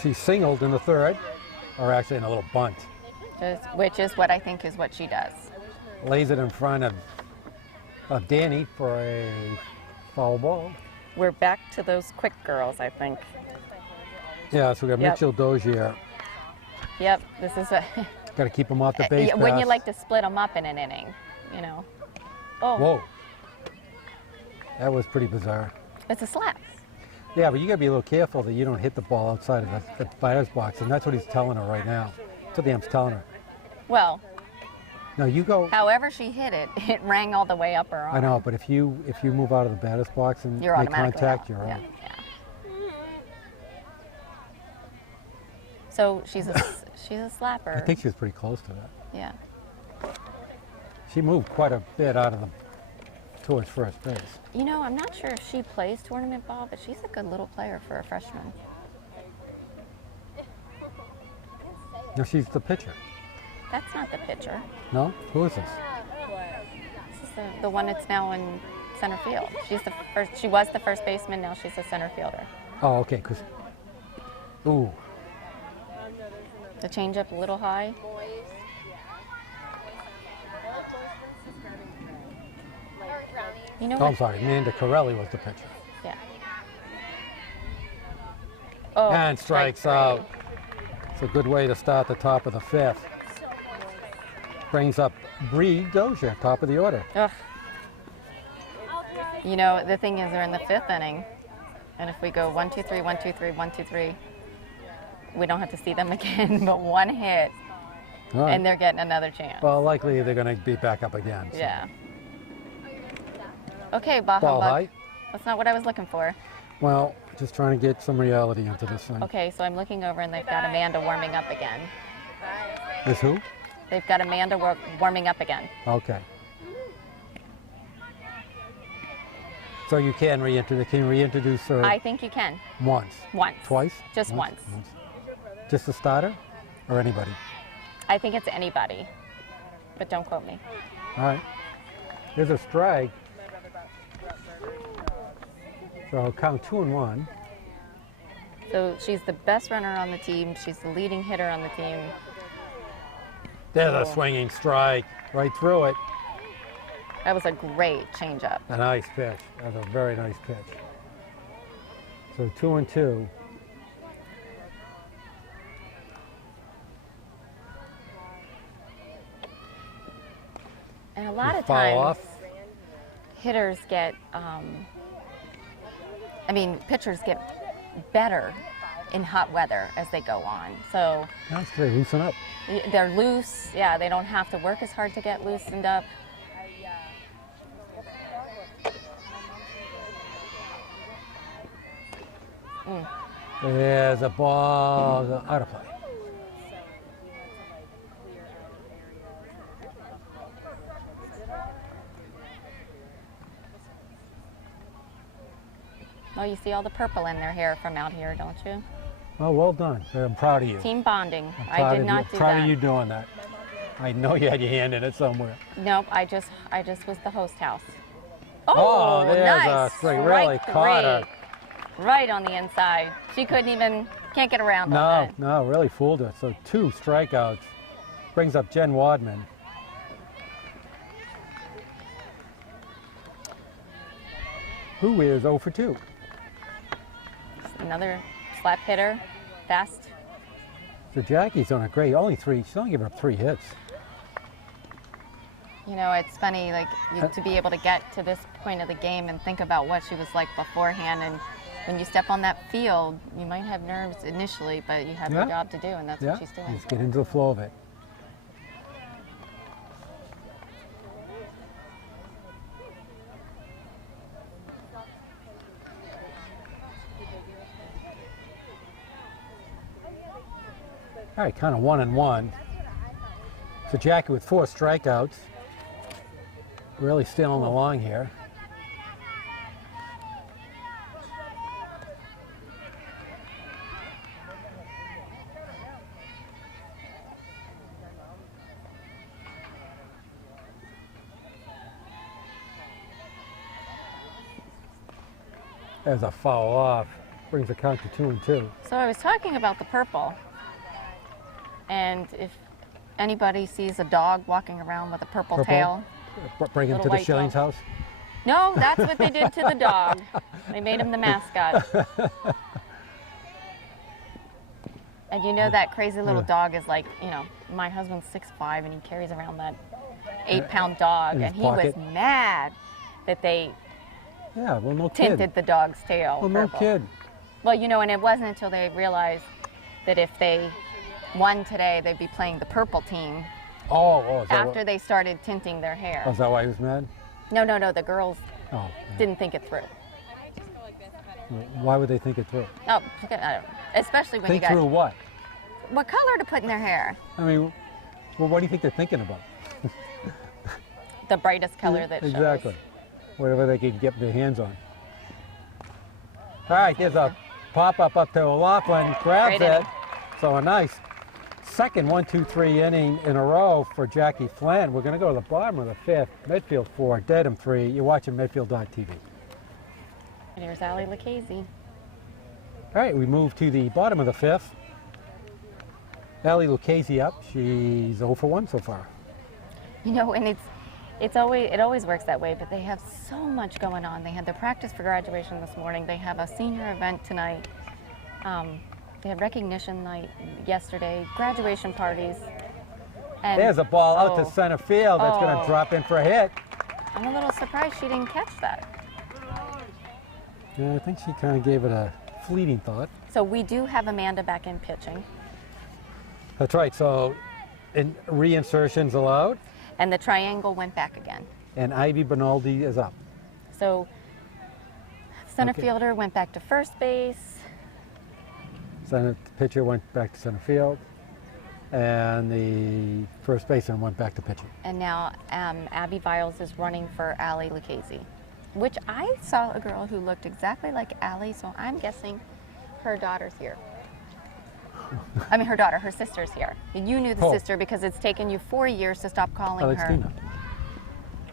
She singled in the 3rd, or actually in a little bunt. which is what I think is what she does. Lays it in front of Danny for a foul ball. We're back to those quick girls, I think. Yeah, so we got Yep. Mitchell Dozier. Yep, this is a Got to keep them off the base when pass. you like to split them up in an inning, you know. Oh, Whoa. That was pretty bizarre. it's a slap. Yeah, but you got to be a little careful that you don't hit the ball outside of the batter's box, and that's what he's telling her right now. That's what the amp's telling her. Well, No, you go. however she hit it, it rang all the way up her arm. I know, but if you move out of the batter's box and You're make automatically contact, out. you're Yeah, out. yeah. So she's a slapper. I think she was pretty close to that. Yeah. She moved quite a bit out of the towards first base. You know, I'm not sure if she plays tournament ball, but she's a good little player for a freshman. No, she's the pitcher. That's not the pitcher. No? Who is this? This is the one that's now in center field. She's the first. She was the first baseman. Now she's a center fielder. Oh, okay. Ooh. The changeup a little high. You know Oh, I'm what? sorry. Amanda Corelli was the pitcher. Yeah. Oh, And strikes strike out. It's a good way to start the top of the 5th. Brings up Bree Dozier, top of the order. Ugh. You know, the thing is, they're in the 5th inning, and if we go 1, 2, 3, 1, 2, 3, 1, 2, 3, we don't have to see them again. But one hit, All right. and they're getting another chance. Well, likely they're going to be back up again. So. Yeah. Okay, Bah Ball Humbug. height. That's not what I was looking for. Well, just trying to get some reality into this thing. Okay, so I'm looking over, and they've got Amanda warming up again. Is who? They've got Amanda warming up again. Okay. So you can reintroduce her I think you can. once. Once. Twice? Just once. Just a starter? Or anybody? I think it's anybody, but don't quote me. All right. There's a strike. So I'll count 2-1. So she's the best runner on the team. She's the leading hitter on the team. There's a Oh. swinging strike right through it. That was a great changeup. A nice pitch. That was a very nice pitch. So 2-2. And a lot You of foul times, off. hitters get, pitchers get better in hot weather as they go on. So That's good. Loosen up. they're loose. Yeah, they don't have to work as hard to get loosened up. There's a ball out of play. Oh, you see all the purple in their hair from out here, don't you? Oh, well done. I'm proud of you. Team bonding. I'm I proud did of not you. do Proud that. of you doing that. I know you had your hand in it somewhere. Nope, I just was the host house. Oh, there's nice. a strike. Really caught her. Right on the inside. She can't get around on No, that. no, really fooled her. So 2 strikeouts. Brings up Jen Wadman. Who is 0 for 2. Another slap hitter, fast. So Jackie's on a great, she's only given up 3 hits. You know, it's funny, like, to be able to get to this point of the game and think about what she was like beforehand. And when you step on that field, you might have nerves initially, but you have your job to do, and that's what she's doing. Just get into the flow of it. All right, kind of 1-1. So Jackie with 4 strikeouts. Really stealing along here. There's a foul off. Brings the count to 2-2. So I was talking about the purple. And if anybody sees a dog walking around with a purple tail. Bring him to the Schillings house? No, that's what they did to the dog. They made him the mascot. And you know that crazy little dog is like, you know, my husband's 6'5" and he carries around that 8-pound dog. And he was mad that they tinted the dog's tail Well, purple. no kid. Well, you know, and it wasn't until they realized that if they won today, they'd be playing the purple team. Is that after they started tinting their hair. Oh, is that why he was mad? No, the girls Oh, didn't think it through. Why would they think it through? Oh, I don't know. Especially when Think you got through what? what color to put in their hair. I mean, well, what do you think they're thinking about? The brightest color that Exactly. shows. Whatever they could get their hands on. All right, there's a pop-up up to O'Loughlin. Grabs Great it. inning. So a nice second 1-2-3 inning in a row for Jackie Flynn. We're going to go to the bottom of the 5th. Medfield 4, Dedham 3. You're watching Medfield.tv. And here's Allie Lucchese. All right, we move to the bottom of the 5th. Allie Lucchese up. She's 0 for 1 so far. You know, and it always works that way, but they have so much going on. They had their practice for graduation this morning. They have a senior event tonight. They had recognition night yesterday, graduation parties. And there's a ball out to center field. That's going to drop in for a hit. I'm a little surprised she didn't catch that. Yeah, I think she kind of gave it a fleeting thought. So we do have Amanda back in pitching. That's right. So reinsertions allowed. And the triangle went back again. And Ivy Benaldi is up. So center fielder went back to first base. Center pitcher went back to center field. And the first baseman went back to pitching. And now Abby Viles is running for Allie Lucchese, which I saw a girl who looked exactly like Allie, so I'm guessing her daughter's here. I mean, her sister's here. And you knew the sister because it's taken you 4 years to stop calling that's her. Dina.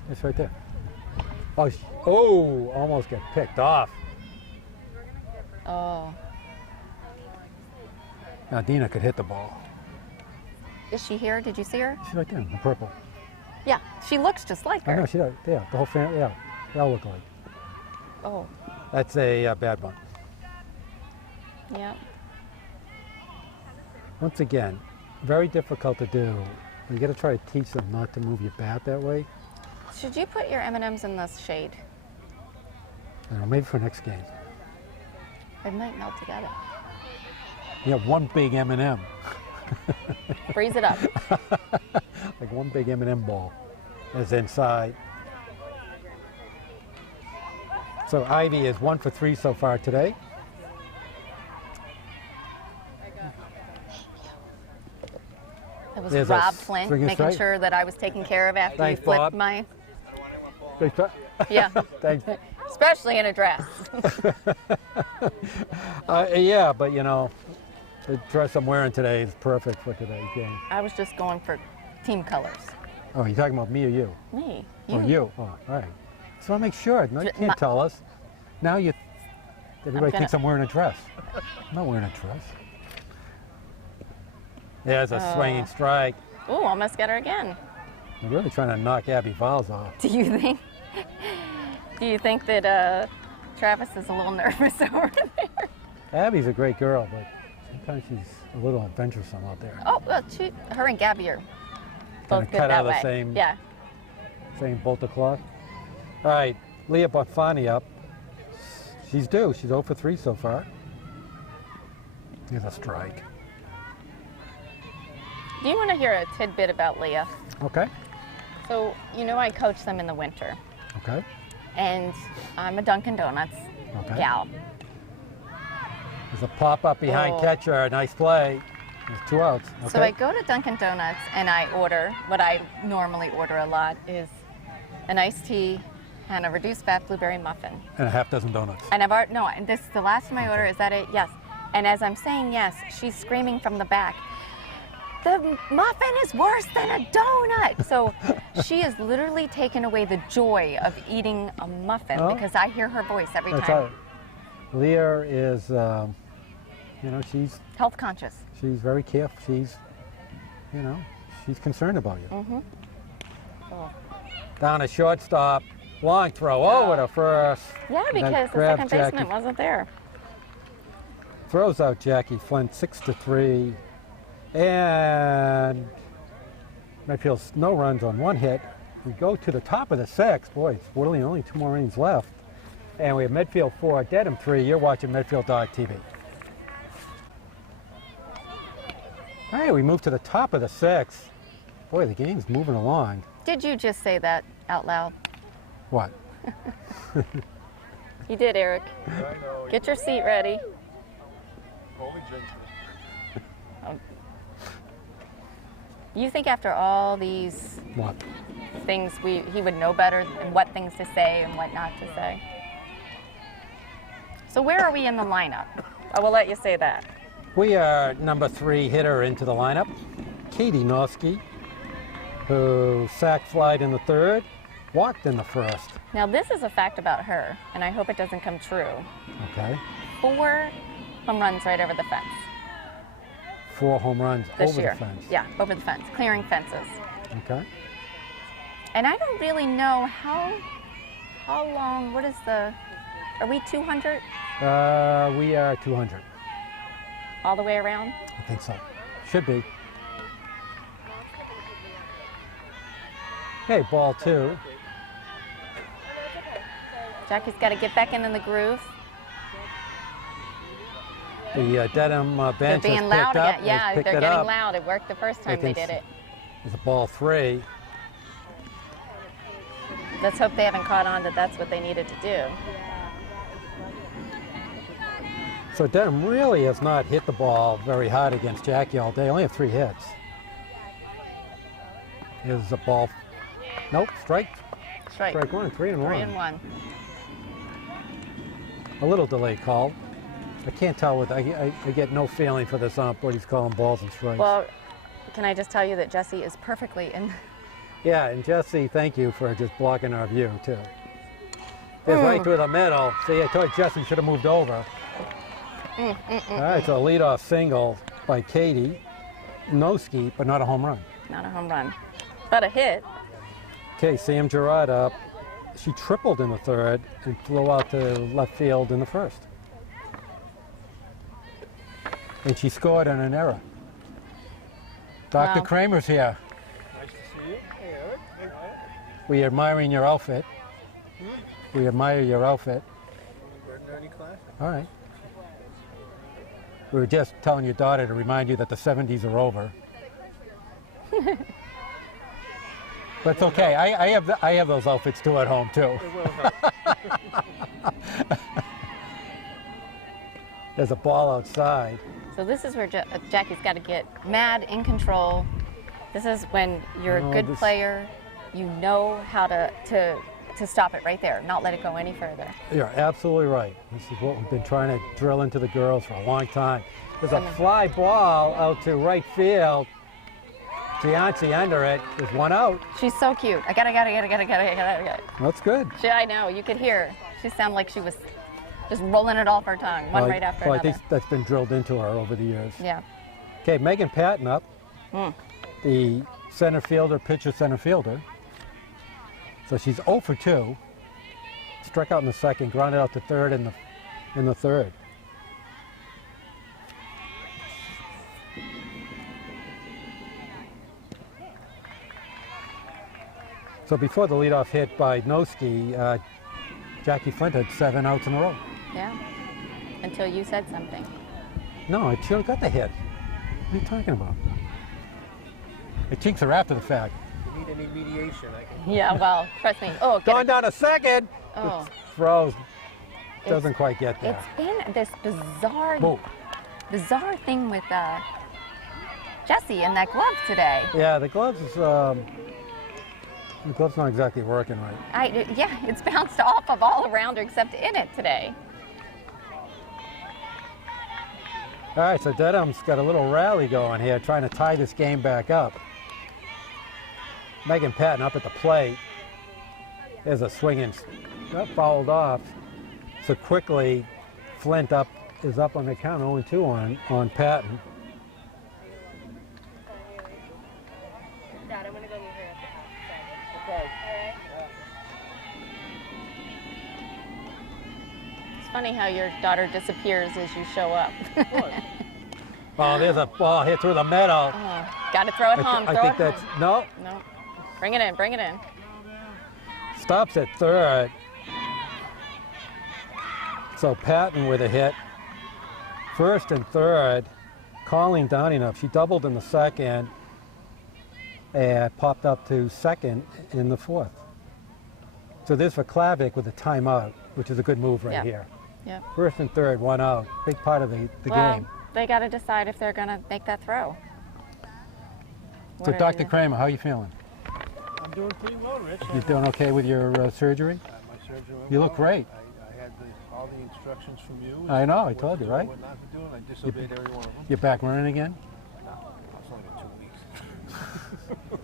It's right there. Oh, almost got picked off. Oh. Now Dina could hit the ball. Is she here? Did you see her? She's right there in the purple. Yeah, she looks just like her. I know, she does. Yeah, the whole family, yeah, they all look alike. Oh. That's a bad one. Yeah. Once again, very difficult to do. You got to try to teach them not to move your bat that way. Should you put your M&Ms in the shade? I don't know, maybe for next game. They might melt together. You have one big M&M. Freeze it up. Like one big M&M ball is inside. So Ivy is 1 for 3 so far today. There's a Rob Flint, swinging making strike. sure that I was taken care of after Thanks, you flipped Bob. my, Thanks, Pat. yeah, Thanks. especially in a dress. Yeah, but you know, the dress I'm wearing today is perfect for today's game. I was just going for team colors. Oh, you talking about me or you? Me, Oh, you. Oh, all right. Just want to make sure. No, you J- can't my- tell us. Now everybody gonna- thinks I'm wearing a dress. I'm not wearing a dress. There's a swinging strike. Ooh, almost got her again. You're really trying to knock Abby Fowles off. Do you think? Do you think that Travis is a little nervous over there? Abby's a great girl, but sometimes she's a little adventuresome out there. Oh, well, her and Gabby are both good cut that out of the way. same- Yeah. Same bolt of cloth. All right, Leah Bonfani up. She's due. She's 0 for 3 so far. Here's a strike. Do you want to hear a tidbit about Leah? Okay. So, you know I coach them in the winter, Okay. and I'm a Dunkin' Donuts Okay. gal. There's a pop up behind Oh. catcher. Nice play. There's 2 outs. Okay. So I go to Dunkin' Donuts and I order, what I normally order a lot is an iced tea and a reduced fat blueberry muffin. And a half dozen donuts. And I've already, no, and this is the last time I order, is that it? Yes. And as I'm saying yes, she's screaming from the back, the muffin is worse than a donut. So she has literally taken away the joy of eating a muffin Oh. because I hear her voice every That's time. all right. Leah is, you know, she's Health conscious. very careful. She's, you know, she's concerned about you. Mm-hmm. Oh. Down a shortstop. Long throw. Oh, what a first. Yeah, And that because the grabs second baseman Jackie. wasn't there. Throws out Jackie Flint 6 to 3. And Medfield's no runs on 1 hit. We go to the top of the 6th. Boy, it's really only 2 more innings left. And we have Medfield 4, Dedham 3. You're watching Medfield.tv. All right, we move to the top of the 6th. Boy, the game's moving along. Did you just say that out loud? What? You did, Eric. I know. Get your seat ready. Holy jinx. You think after all these What? things, he would know better and what things to say and what not to say? So where are we in the lineup? I will let you say that. We are number 3 hitter into the lineup, Katie Noski, who sack flied in the 3rd, walked in the 1st. Now this is a fact about her, and I hope it doesn't come true. Okay. 4 home runs right over the fence 4 home runs this over year. the fence. Yeah, over the fence, clearing fences. Okay. And I don't really know how long, what is are we 200 We are 200. all the way around? I think so. Should be. Okay, ball 2. Jackie's got to get back into the groove. The Dedham They're bench has being picked loud up. again. Yeah, has picked they're it getting up. loud. It worked the first time they can did it. It's a ball 3. Let's hope they haven't caught on that that's what they needed to do. So Dedham really has not hit the ball very hard against Jackie all day. Only have 3 hits. Here's a ball. Nope, strike. Strike. Strike 1, 3 and 1. 3 and 1. A little delay call. I can't tell what I get no feeling for this ump what he's calling balls and strikes. Well, can I just tell you that Jesse is perfectly in. Yeah, and Jesse, thank you for just blocking our view too. It's right through the middle. See, I told Jesse should have moved over. All right, so a leadoff single by Katie Noski, but not a home run. Not a home run, but a hit. Okay, Sam Gerard up. She tripled in the 3rd and flew out to left field in the 1st. And she scored on an error. Dr. Wow. Kramer's here. Nice to see you. Hey, Eric. Hey, Wyatt. We admiring your outfit. We admire your outfit. Nerdy class. All right. We were just telling your daughter to remind you that the 70s are over. But it's okay. I have those outfits too at home too. It will help. There's a ball outside. So this is where Jackie's got to get mad, in control, This is when you're No, a good this- player, you know how to stop it right there, not let it go any further. You're absolutely right. This is what we've been trying to drill into the girls for a long time. There's a fly ball out to right field. Gianci under it. There's one out. She's so cute. I got it. That's good. I know, you could hear her. She sounded like she was just rolling it off her tongue, one right after I another. think that's been drilled into her over the years. Yeah. Okay, Megan Patton up. The center fielder, pitcher center fielder. So she's 0 for 2. Struck out in the second, grounded out to third in the third. So before the leadoff hit by Noski, Jackie Flint had 7 outs in a row. Yeah. Until you said something. No, she should have got the hit. What are you talking about? The cheeks are after the fact. If you need any mediation, I can. Yeah, well, trust me. Oh, get Going it. down to second. Oh. Throws. Doesn't quite get there. It's been this bizarre Whoa. thing with Jesse and that glove today. Yeah, the gloves is the glove's not exactly working right. Yeah, it's bounced off of all around her except in it today. All right, so Dedham's got a little rally going here, trying to tie this game back up. Megan Patton up at the plate. There's a swinging, fouled off. So quickly, Flint is up on the count, 0-2 on Patton. Dad, I'm gonna go meet her at the house. Okay. It's funny how your daughter disappears as you show up. Oh, there's a ball hit through the middle. Got to throw it home. I throw think it that's, home. no, No. Bring it in. Bring it in. stops at third. So Patton with a hit. First and third, Colleen Downing up. She doubled in the second and popped up to second in the fourth. So this for Klavick with a timeout, which is a good move right Yeah. here. Yeah. First and third, 1 out. Big part of the Well, game. they got to decide if they're going to make that throw. So What are Dr. they- Kramer, how are you feeling? I'm doing pretty well, Rich. You doing okay with your surgery? My surgery went You look well. great. I had all the instructions from you. I know, I what told to you, do, right? What not to do, and I disobeyed every one of them. You're back running again? No, it's only been 2 weeks.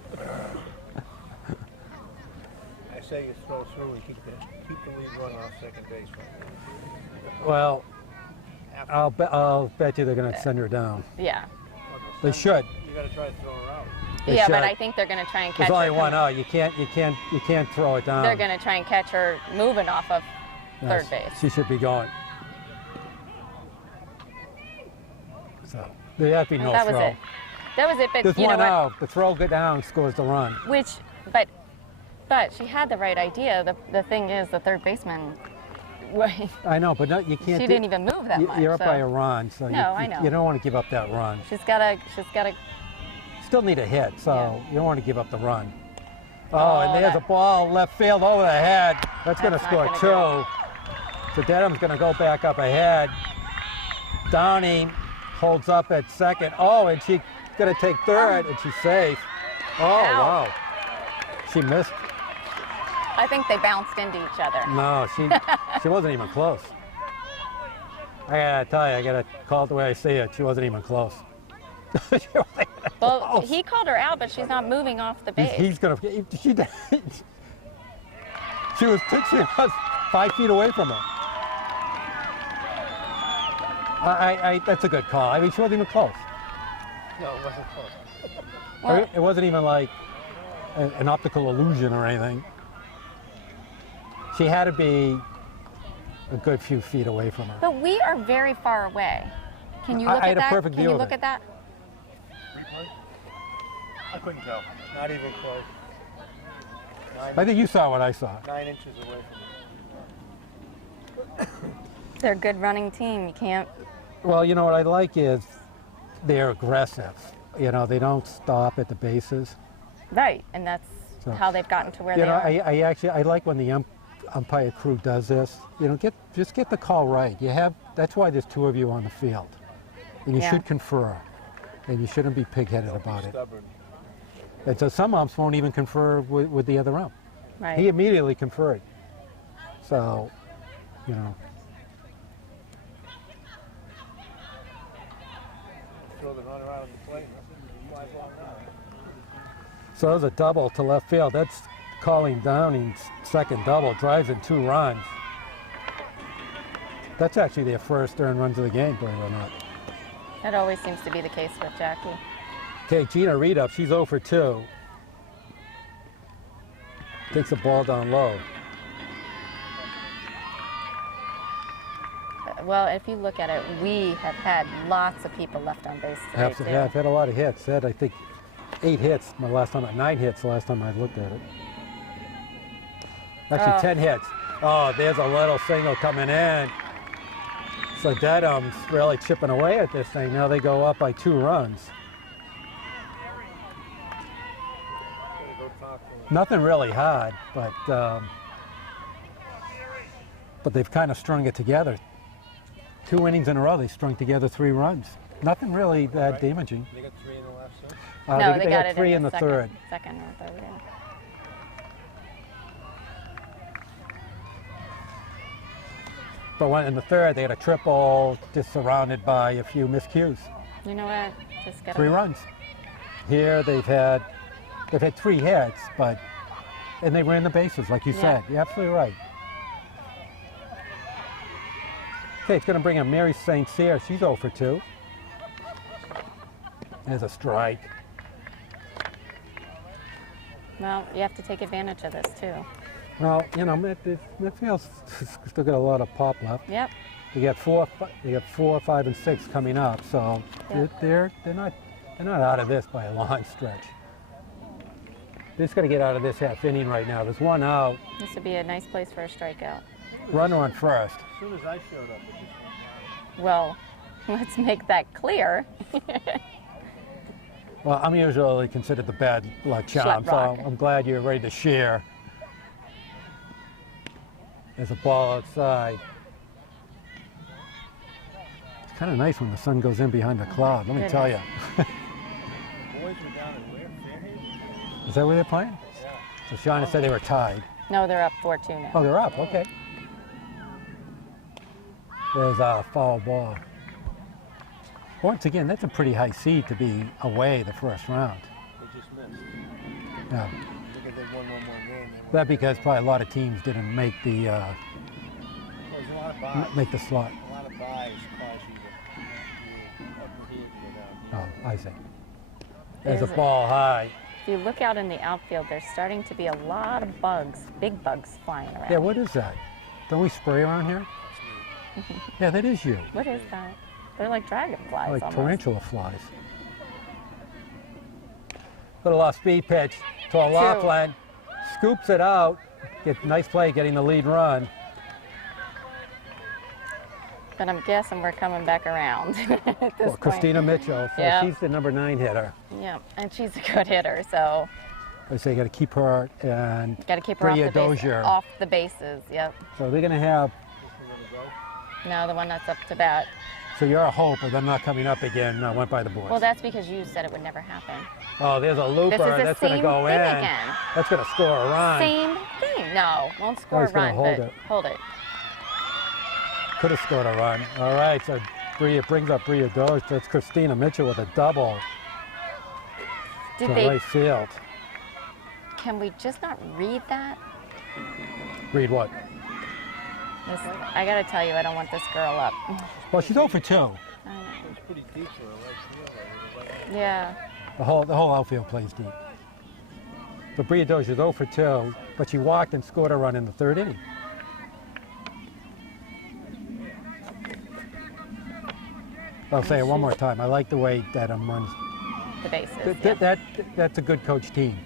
I say you throw through and keep the lead runner off second base. Well, I'll bet you they're going to send her down. Yeah. They should. You got to try to throw her out. They Yeah, should. but I think they're going to try and catch There's only her. 1 out. You can't throw it down. They're going to try and catch her moving off of Yes, third base. She should be going. So there had to be no that throw. was it. That was it. But There's you know 1 what? out. The throw go down, scores the run. But she had the right idea. The thing is, the third baseman, I know, but no, you she can't. didn't even move that much. You're up so by a run, so No, I know. you don't want to give up that run. She's gotta. Still need a hit, so Yeah. you don't want to give up the run. Oh, Oh, and there's that- a ball left field over the head. That's going to That's not score gonna 2. go. So Dedham's going to go back up ahead. Downing holds up at second. Oh, and she's going to take third, and she's safe. Oh, Ow. wow. She missed. I think they bounced into each other. No, she wasn't even close. I got to tell you, I got to call it the way I see it. She wasn't even close. She wasn't even Well, close. he called her out, but she's not moving off the base. He's gonna. She was 5 feet away from her. That's a good call. I mean, she wasn't even close. No, it wasn't close. Well, It wasn't even like an optical illusion or anything. She had to be a good few feet away from her. but we are very far away. Can you I look had at a that? perfect Can view you of look it. at that? I couldn't tell. Not even close. I think you saw what I saw. 9 inches away from me. They're a good running team. You can't. Well, you know what I like is they're aggressive. You know, they don't stop at the bases. Right, and that's So- how they've gotten to where You they know, are. I like when the umpire crew does this. You know, just get the call right. That's why there's 2 of you on the field, and you Yeah. should confer, and you shouldn't be pig-headed about it. Stubborn. And so some umps won't even confer with the other ump. Right. He immediately conferred. So, you know. Throw the runner out on the plate. Fly ball now. So there's a double to left field. That's Colleen Downing's second double, drives in 2 runs. That's actually their first earned runs of the game, believe it or not. That always seems to be the case with Jackie. Okay, Gina Reed up, she's 0 for 2. Takes the ball down low. Well, if you look at it, we have had lots of people left on base today, too. Yeah, I've had a lot of hits. Had, I think, 8 hits my last time, 9 hits the last time I looked at it. Actually, 10 hits. Oh, there's a little single coming in. So Dedham's really chipping away at this thing. Now they go up by 2 runs. Nothing really hard, but they've kind of strung it together. 2 innings in a row, they strung together 3 runs. Nothing really that damaging. They got 3 in the last set? No, they got got it 3 in in the third. Second or third, yeah. But in the third, they had a triple, just surrounded by a few miscues. You know what? Just get 3 runs. Here they've had 3 hits, and they ran the bases, like you said. You're absolutely right. Okay, it's going to bring in Mary St. Cyr. She's 0 for 2. There's a strike. Well, you have to take advantage of this, too. Well, you know, Medfield's still got a lot of pop left. Yep. They got 4, 5, and 6 coming up, so they're not out of this by a long stretch. They just got to get out of this half inning right now. There's 1 out. This would be a nice place for a strikeout. Runner on first. As soon as I showed up, it just Well, let's make that clear. Well, I'm usually considered the bad luck charm, so Schlepp rock. I'm glad you're ready to share. There's a ball outside. It's kind of nice when the sun goes in behind the cloud, let me tell you. boys were down in where? Fairhaven? Is that where they're playing? Yeah. So Shauna said they were tied. No, they're up 4-2 now. Oh, they're up, okay. There's a foul ball. Once again, that's a pretty high seed to be away the first round. They just missed. Yeah. Because they won 1 more game. That because probably a lot of teams didn't make the There's a lot of buys. make the slot. A lot of buys cause you to up here to go down. Oh, I see. There's a There's a- ball high. If you look out in the outfield, there's starting to be a lot of bugs, big bugs flying around. Yeah, what is that? Don't we spray around here? Yeah, that is you. What is that? They're like dragonflies Like almost. tarantula flies. Little off-speed pitch to Laughlin. Scoops it out. Get nice play getting the lead run. But I'm guessing we're coming back around at this Well, point. Christina Mitchell. So Yeah. she's the number 9 hitter. Yeah, and she's a good hitter, so They say you got to keep her and got to keep her Bria off the, Dozier. off the bases. Yep. So they're going to have. No, the one that's up to bat. So you're a hope of them not coming up again. Went by the boards. Well, that's because you said it would never happen. Oh, there's a looper. This is the That's going to same go thing in. again. That's going to score a run. Same thing. No, won't score he's a gonna run, hold but it. hold it. Could have scored a run. All right, so Bria brings up Bria Doge. That's Christina Mitchell with a double Did to they? right field. Can we just not read that? Read what? This, I gotta tell you, I don't want this girl up. Well, she's 0 for 2. I know. It's pretty deep for a right field. Yeah. The whole outfield plays deep. But Bria Doge is 0 for 2, but she walked and scored a run in the 3rd inning. I'll say it one more time. I like the way Dedham runs. The bases. That's a good coach team.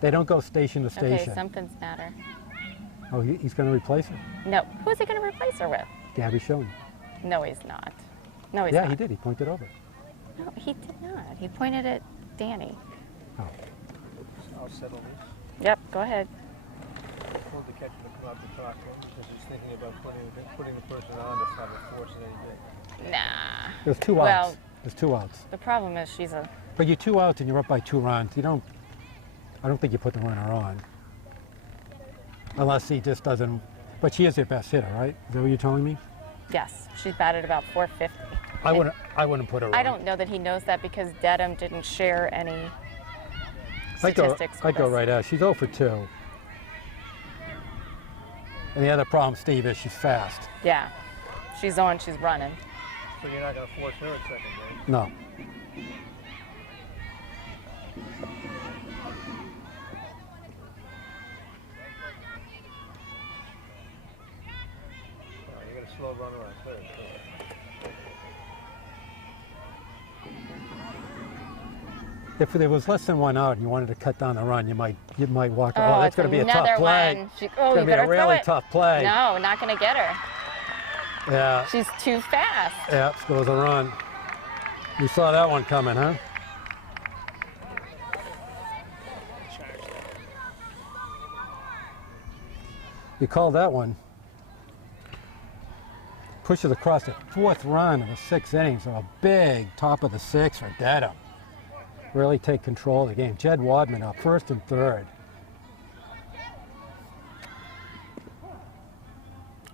They don't go station to Okay, station. something's matter. Oh, he's going to replace her. No, who's he gonna replace her with? Gabby Schoen. No, he's not. No, he's Yeah, not. he did. He pointed over. No, he did not. He pointed at Danny. Oh. I'll settle this. Yep, go ahead. Told the catcher to come out to talk to him because he's thinking about putting the person on that's not a force in any big. Nah. There's 2 outs. Well, There's 2 outs. the problem is she's a But you're 2 outs and you're up by 2 runs. I don't think you put the runner on. Unless he just doesn't, but she is their best hitter, right? Is that what you're telling me? Yes, she's batted about 450. I wouldn't put her on. I don't know that he knows that because Dedham didn't share any statistics I'd go right at. She's 0 for 2. And the other problem, Steve, is she's fast. Yeah, she's on, she's running. So you're not going to force her at second base? No. You got a slow runner on third. If there was less than 1 out and you wanted to cut down the run, you might walk. Oh, that's it's going to be a tough another play. one. It's going to be a better throw really it. tough play. No, not going to get her. Yeah. She's too fast. Yeah, scores a run. You saw that one coming, huh? You called that one. Pushes across the 4th run of the 6th inning, so a big top of the 6th for Dedham. Really take control of the game. Jed Wadman up 1st and 3rd.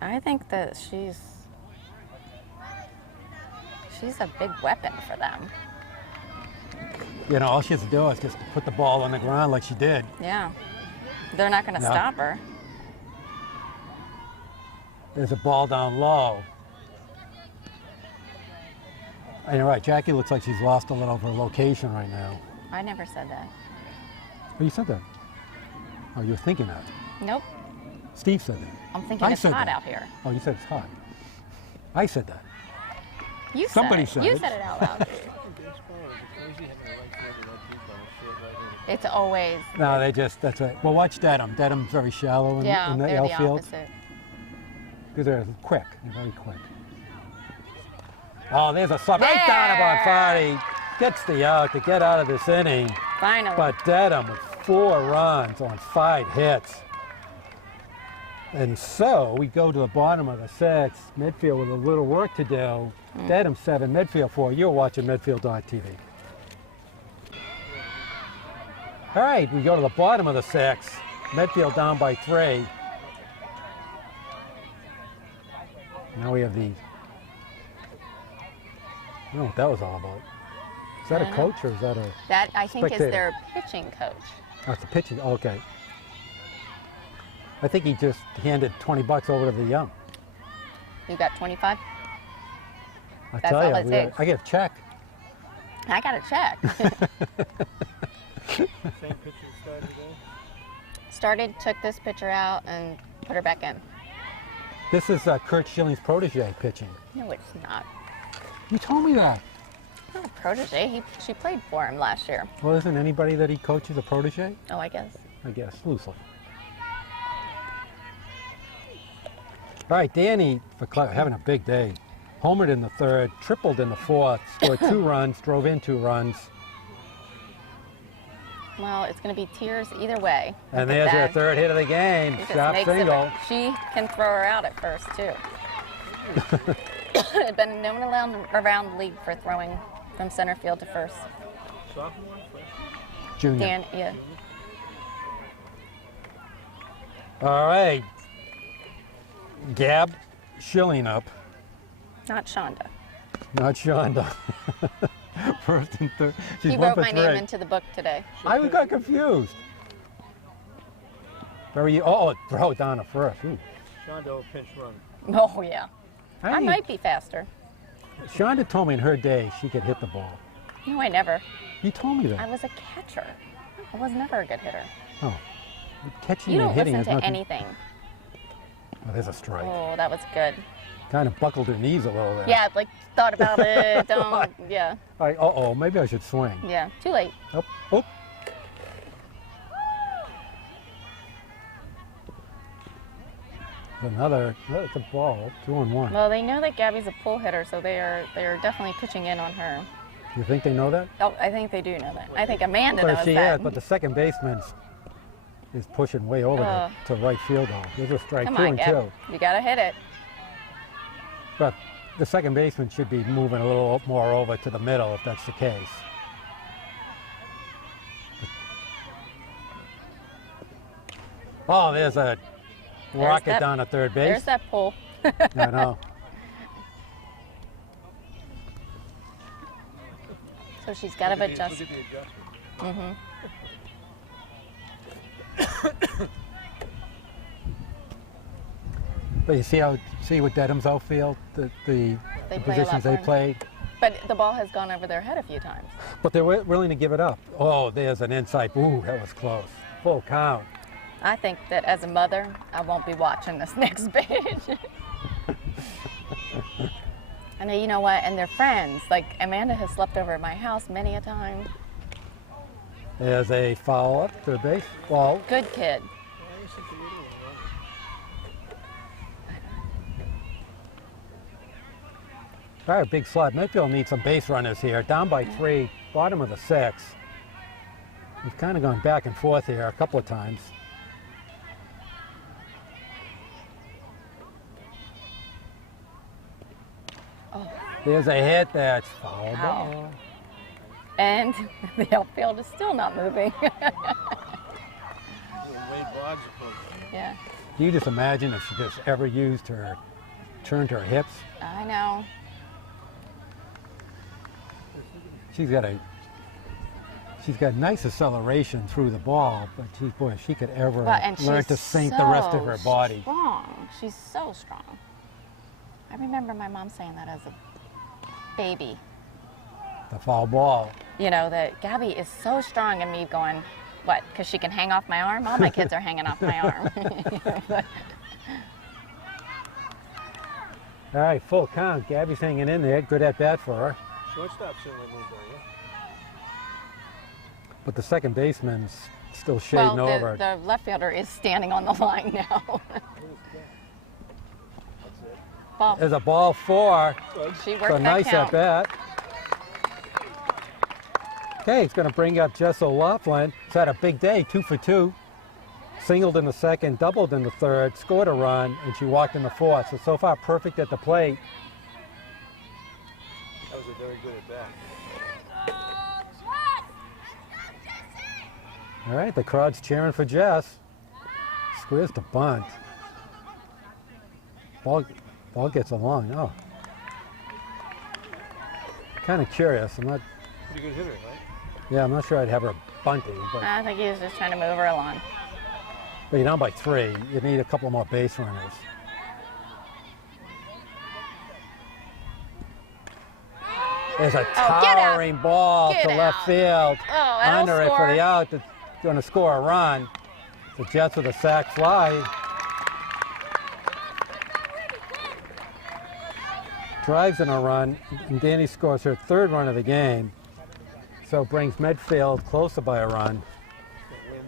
I think that she's a big weapon for them. You know, all she has to do is just put the ball on the ground like she did. Yeah. They're not going to stop her. There's a ball down low. And you're right, Jackie looks like she's lost a little of her location right now. I never said that. Oh, you said that? Oh, you were thinking that. Nope. Steve said that. I'm thinking it's said hot that. out here. Oh, you said it's hot. I said that. You Somebody said said it. it. You said it out loud. Baseball is crazy having a right fielder that deep on a short right-hander. It's always. No, that's right. Well, watch Dedham. Dedham's very shallow in Yeah, the they're the outfield. opposite. Because they're quick. They're very quick. Oh, there's a sub right down about 40. Gets the out to get out of this inning. Finally. But Dedham with 4 runs on 5 hits. And so we go to the bottom of the 6th. Medfield with a little work to do. Dedham 7, Medfield 4. You're watching Medfield.tv. All right, we go to the bottom of the 6th. Medfield down by 3. Now we have the. I don't know what that was all about. Is that a coach or is that a? That, I think, spectator? is their pitching coach. That's the pitching. Okay. I think he just handed $20 over to the young. You got 25? I That's tell all you, it takes. I get a check. I got a check. Same pitcher started today? Started, took this pitcher out, and put her back in. This is Kurt Schilling's protege pitching. No, it's not. You told me that. Not a protege. She played for him last year. Well, isn't anybody that he coaches a protege? Oh, I guess. I guess, loosely. All right, Danny, having a big day. Homered in the 3rd, tripled in the 4th, scored 2 runs, drove in 2 runs. Well, it's going to be tears either way. And Look at there's her that. 3rd hit of the game. She just Shot makes it- single. She can throw her out at first, too. Been known around the league for throwing from center field to first. Sophomore? Freshman? Junior. Dan, yeah. All right. Gab Schilling up. Not Shonda. Not Shonda. 1st and 3rd. She's He 1 wrote for my 3. name into the book today. I got confused. Throw it down to 1st. Ooh. Shondo pinch run. Oh, yeah. I Hey, might be faster. Shonda told me in her day she could hit the ball. No, I never. You told me I that. was a catcher. I was never a good hitter. Oh. Catching You and don't hitting listen has to nothing. anything. Oh, there's a strike. Oh, that was good. Kind of buckled her knees a little there. Yeah, like thought about it. Don't. Yeah. All right, uh-oh, maybe I should swing. Yeah. Too late. Oh, oh. That's a ball, 2-1. Well, they know that Gabby's a pull hitter, so they are definitely pitching in on her. You think they know that? Oh, I think they do know that. I think Amanda But knows if she that. is, but the second baseman is pushing way over to right field though. There's a strike, Come 2 on, and Gab. 2. You gotta hit it. But the second baseman should be moving a little more over to the middle if that's the case. Oh, there's a rocket that- down at third base. There's that pull. I know. So she's got to Look adjust. at the adjustment. Mm-hmm. But you see what Dedham's outfield, the They play a positions lot they more. played. But the ball has gone over their head a few times. But they're willing to give it up. Oh, there's an inside. Ooh, that was close. Full count. I think that as a mother, I won't be watching this next page. And you know what? And they're friends. Like Amanda has slept over at my house many a time. There's a foul up third base. Ball. Good kid. All right, big slot. Medfield needs some base runners here. Down by 3, bottom of the 6. We've kind of gone back and forth here a couple of times. Oh. There's a hit that's foul Ow. ball. And the outfield is still not moving. Wade Boggs approach. Yeah, Can you just imagine if she just ever turned her hips? I know. She's got nice acceleration through the ball, but boy, if she could ever Well, and learn she's to sink the rest of her so body. Strong. She's so strong. I remember my mom saying that as a baby. The foul ball. You know, that Gabby is so strong, and me going, what, because she can hang off my arm? All my kids are hanging off my arm. All right, full count. Gabby's hanging in there. Good at bat for her. Shortstop certainly moved on you. But the second baseman's still shading Well, over. the left fielder is standing on the line now. Ball. There's a ball 4. She worked So that nice count. at bat. Okay, he's going to bring up Jess O'Loughlin. He's had a big day, 2 for 2. Singled in the second, doubled in the third, scored a run, and she walked in the fourth. So far, perfect at the plate. That was a very good at bat. All right, the crowd's cheering for Jess. Squares the bunt. Ball gets along. Oh. Kind of curious. Pretty good hitter, right? I'm not sure I'd have her bunting, but I think he was just trying to move her along. you're down by 3. You need a couple more base runners. There's a Oh, get out. towering ball Get to left out. field. Oh, that'll Under it for score. the out. That's going to score a run. The Jets with a sac fly. Drives in a run, and Danny scores her 3rd run of the game. So brings Medfield closer by a run. That wind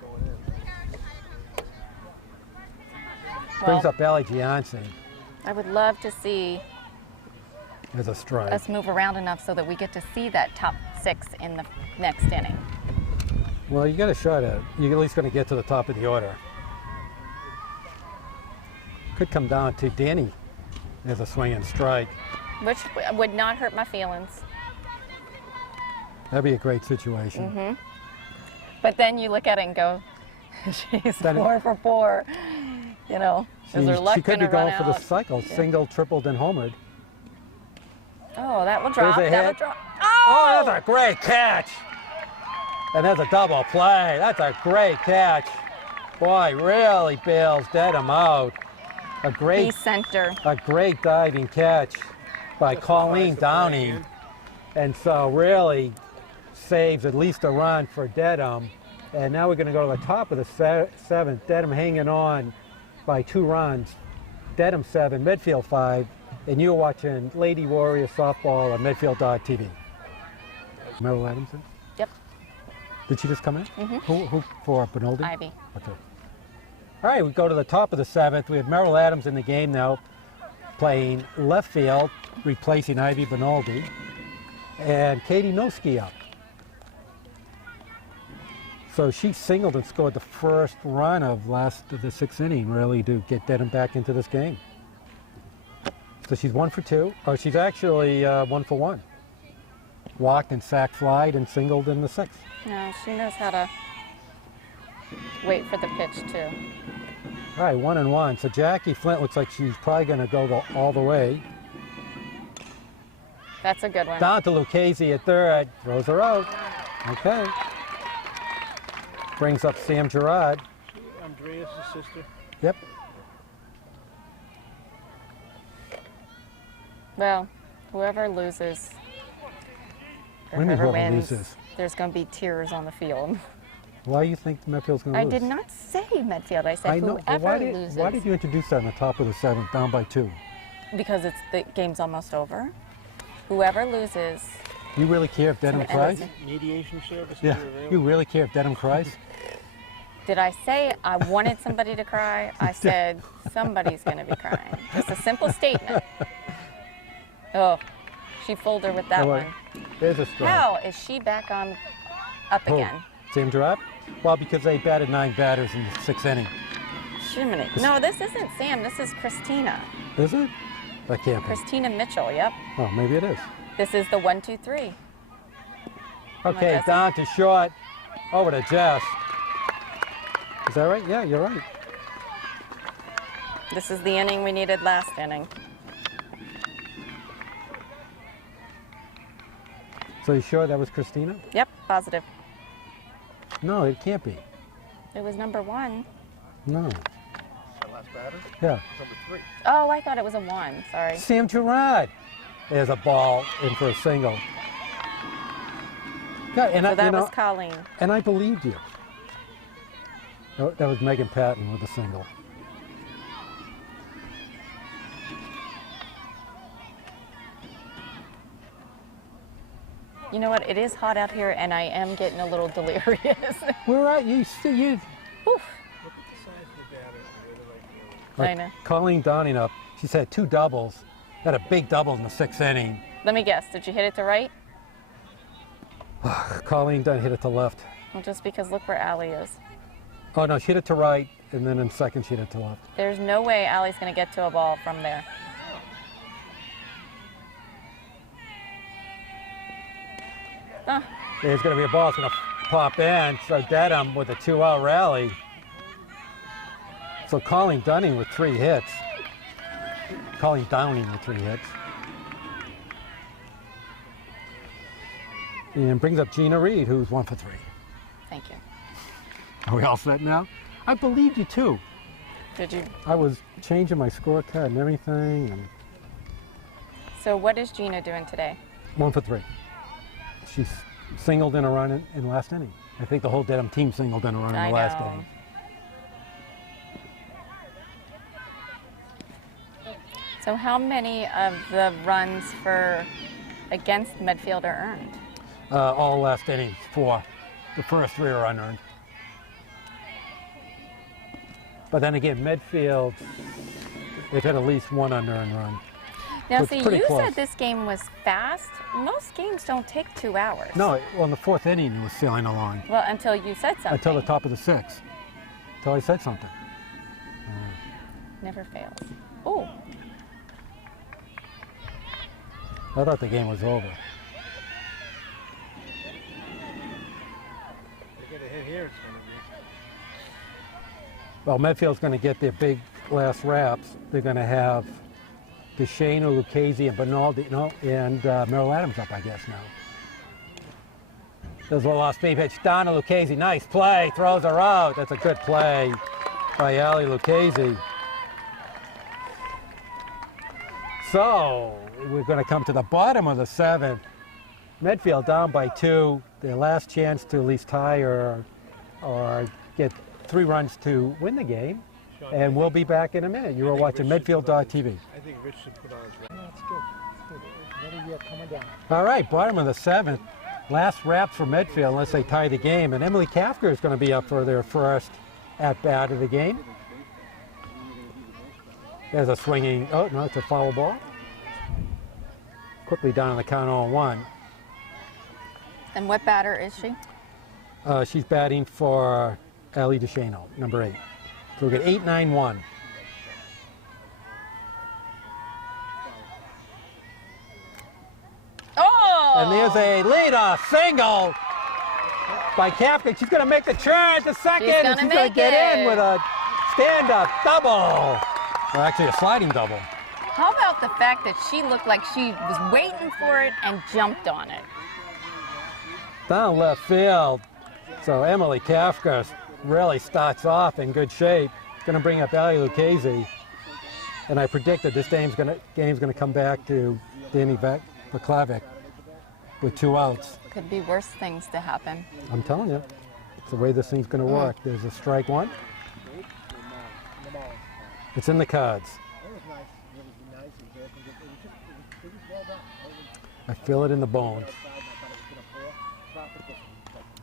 going in. Brings Well, up Allie Gianci I would love to see as a strike. us move around enough so that we get to see that top 6 in the next inning. Well, you got a shot at it. You're at least going to get to the top of the order. Could come down to Danny as a swing and strike. Which would not hurt my feelings. That'd be a great situation. Mm-hmm. But then you look at it and go, she's That- 4 for 4. You know, is her luck She could be gonna run going for the out? cycle, single, tripled, and homered. Oh, that will drop. There's a That will hit. drop. Oh, Oh! that's a great catch. And there's a double play. That's a great catch. Boy, really bails Dedham out. A great center. diving catch by Colleen Justifies the play Downey. again. And so really saves at least a run for Dedham. And now we're going to go to the top of the 7th. Dedham hanging on by 2 runs. Dedham 7, Medfield 5. And you're watching Lady Warrior Softball on Medfield.tv. Merrill Adamson? Yep. Did she just come in? Mhm. Who for Benoldi? Ivy. Okay. All right, we go to the top of the 7th. We have Merrill Adams in the game now, playing left field, replacing Ivy Benoldi. And Katie Noski up. So she singled and scored the first run of the 6th inning, really, to get Dedham back into this game. So she's 1 for 2. Oh, she's actually 1 for 1. Walked and sack flied and singled in the 6th. No, she knows how to wait for the pitch too. All right, 1-1. So Jackie Flint looks like she's probably going to go all the way. That's a good one. Down to Lucchese at third. Throws her out. Okay. Brings up Sam Gerard. Andreas' sister. Yep. Well, whoever loses What or do you mean whoever whoever wins, loses? there's going to be tears on the field. Why do you think Medfield's going to I lose? did not say Medfield. I said I know, but whoever loses. why did you introduce that in the top of the seventh, down by 2? Because the game's almost over. Whoever loses. You really care if Dedham And cries? listen. Mediation service. Yeah. You really care if Dedham cries? Did I say I wanted somebody to cry? I said somebody's going to be crying. Just a simple statement. Oh, she fooled her with that Oh, one. There's a strike. How is she back on up Who? again? Sam Gerard? Well, because they batted 9 batters in the 6th inning. Jiminy. No, this isn't Sam. This is Christina. Is it? That can't be. Christina Mitchell, yep. Oh, maybe it is. This is the 1-2-3. on, Okay, Jesse. down to short. Over to Jess. Is that right? Yeah, you're right. This is the inning we needed last inning. So you sure that was Christina? Yep, positive. No, it can't be. It was number 1. No. Our last batter. Yeah. Number 3. Oh, I thought it was a 1. Sorry. Sam Gerard. There's a ball in for a single. God, and So I, that you know, was Colleen. and I believed you. That was Megan Patton with a single. You know what? It is hot out here, and I am getting a little delirious. Where are you? See you. Oof. Look at the size of the batter in the other right field. I know. Colleen Downing up. She's had 2 doubles. Had a big double in the 6th inning. Let me guess. Did you hit it to right? Colleen Dunn hit it to left. Well, just because look where Allie is. Oh no, she hit it to right, and then in second she hit it to left. There's no way Allie's going to get to a ball from there. Huh. There's going to be a ball. It's going to pop in. So Dedham with a 2-out rally. So Colleen Dunning with 3 hits. Colleen Downing with 3 hits. And brings up Gina Reed, who's 1 for 3. Thank you. Are we all set now? I believed you too. Did you? I was changing my scorecard and everything, and So what is Gina doing today? 1 for 3. She's singled in a run in last inning. I think the whole Dedham team singled in a run in I the last know. inning. So how many of the runs for against Medfield are earned? All last innings, 4. The first 3 are unearned. But then again, Medfield, they've had at least 1 unearned run. Now, So it's see, pretty you close. said this game was fast. Most games don't take 2 hours. No, well, in the 4th inning, it was sailing along Well, until you said something. until the top of the 6th. Until I said something. Never fails. Oh, I thought the game was over. They get a hit here, it's going to be. Well, Medfield's going to get their big last wraps. They're going to have DeShane, Lucchese, and Bernardino, and Merrill Adams up, I guess, now. There's a little off-speed pitch down to Lucchese. Nice play. Throws her out. That's a good play by Ali Lucchese. So we're going to come to the bottom of the 7th. Medfield down by 2. Their last chance to at least tie or get 3 runs to win the game. Sean, And we'll be back in a minute. You I are think watching Rich should put on Medfield.tv. I think Rich should put on his record. That's good. That's good. Another year coming down. All right, bottom of the 7th. Last wrap for Medfield unless they tie the game. And Emily Kafker is going to be up for their first at-bat of the game. There's a swinging, oh no, it's a foul ball. Quickly down on the count 0-1. and what batter is she? She's batting for Ali DeShano, number 8. So we get 8-9-1. Oh! And there's a leadoff single. by Kafka. She's going to make the turn to second, She's and gonna she's going make to get in it. with a stand-up double. Or actually a sliding double. How about the fact that she looked like she was waiting for it and jumped on it? Down left field. So Emily Kafka really starts off in good shape. Going to bring up Ali Lucchese. And I predicted this game's going to come back to Danny Vaklavic with 2 outs. Could be worse things to happen. I'm telling you, it's the way this thing's going to work. There's a strike one. It's in the cards. I feel it in the bones.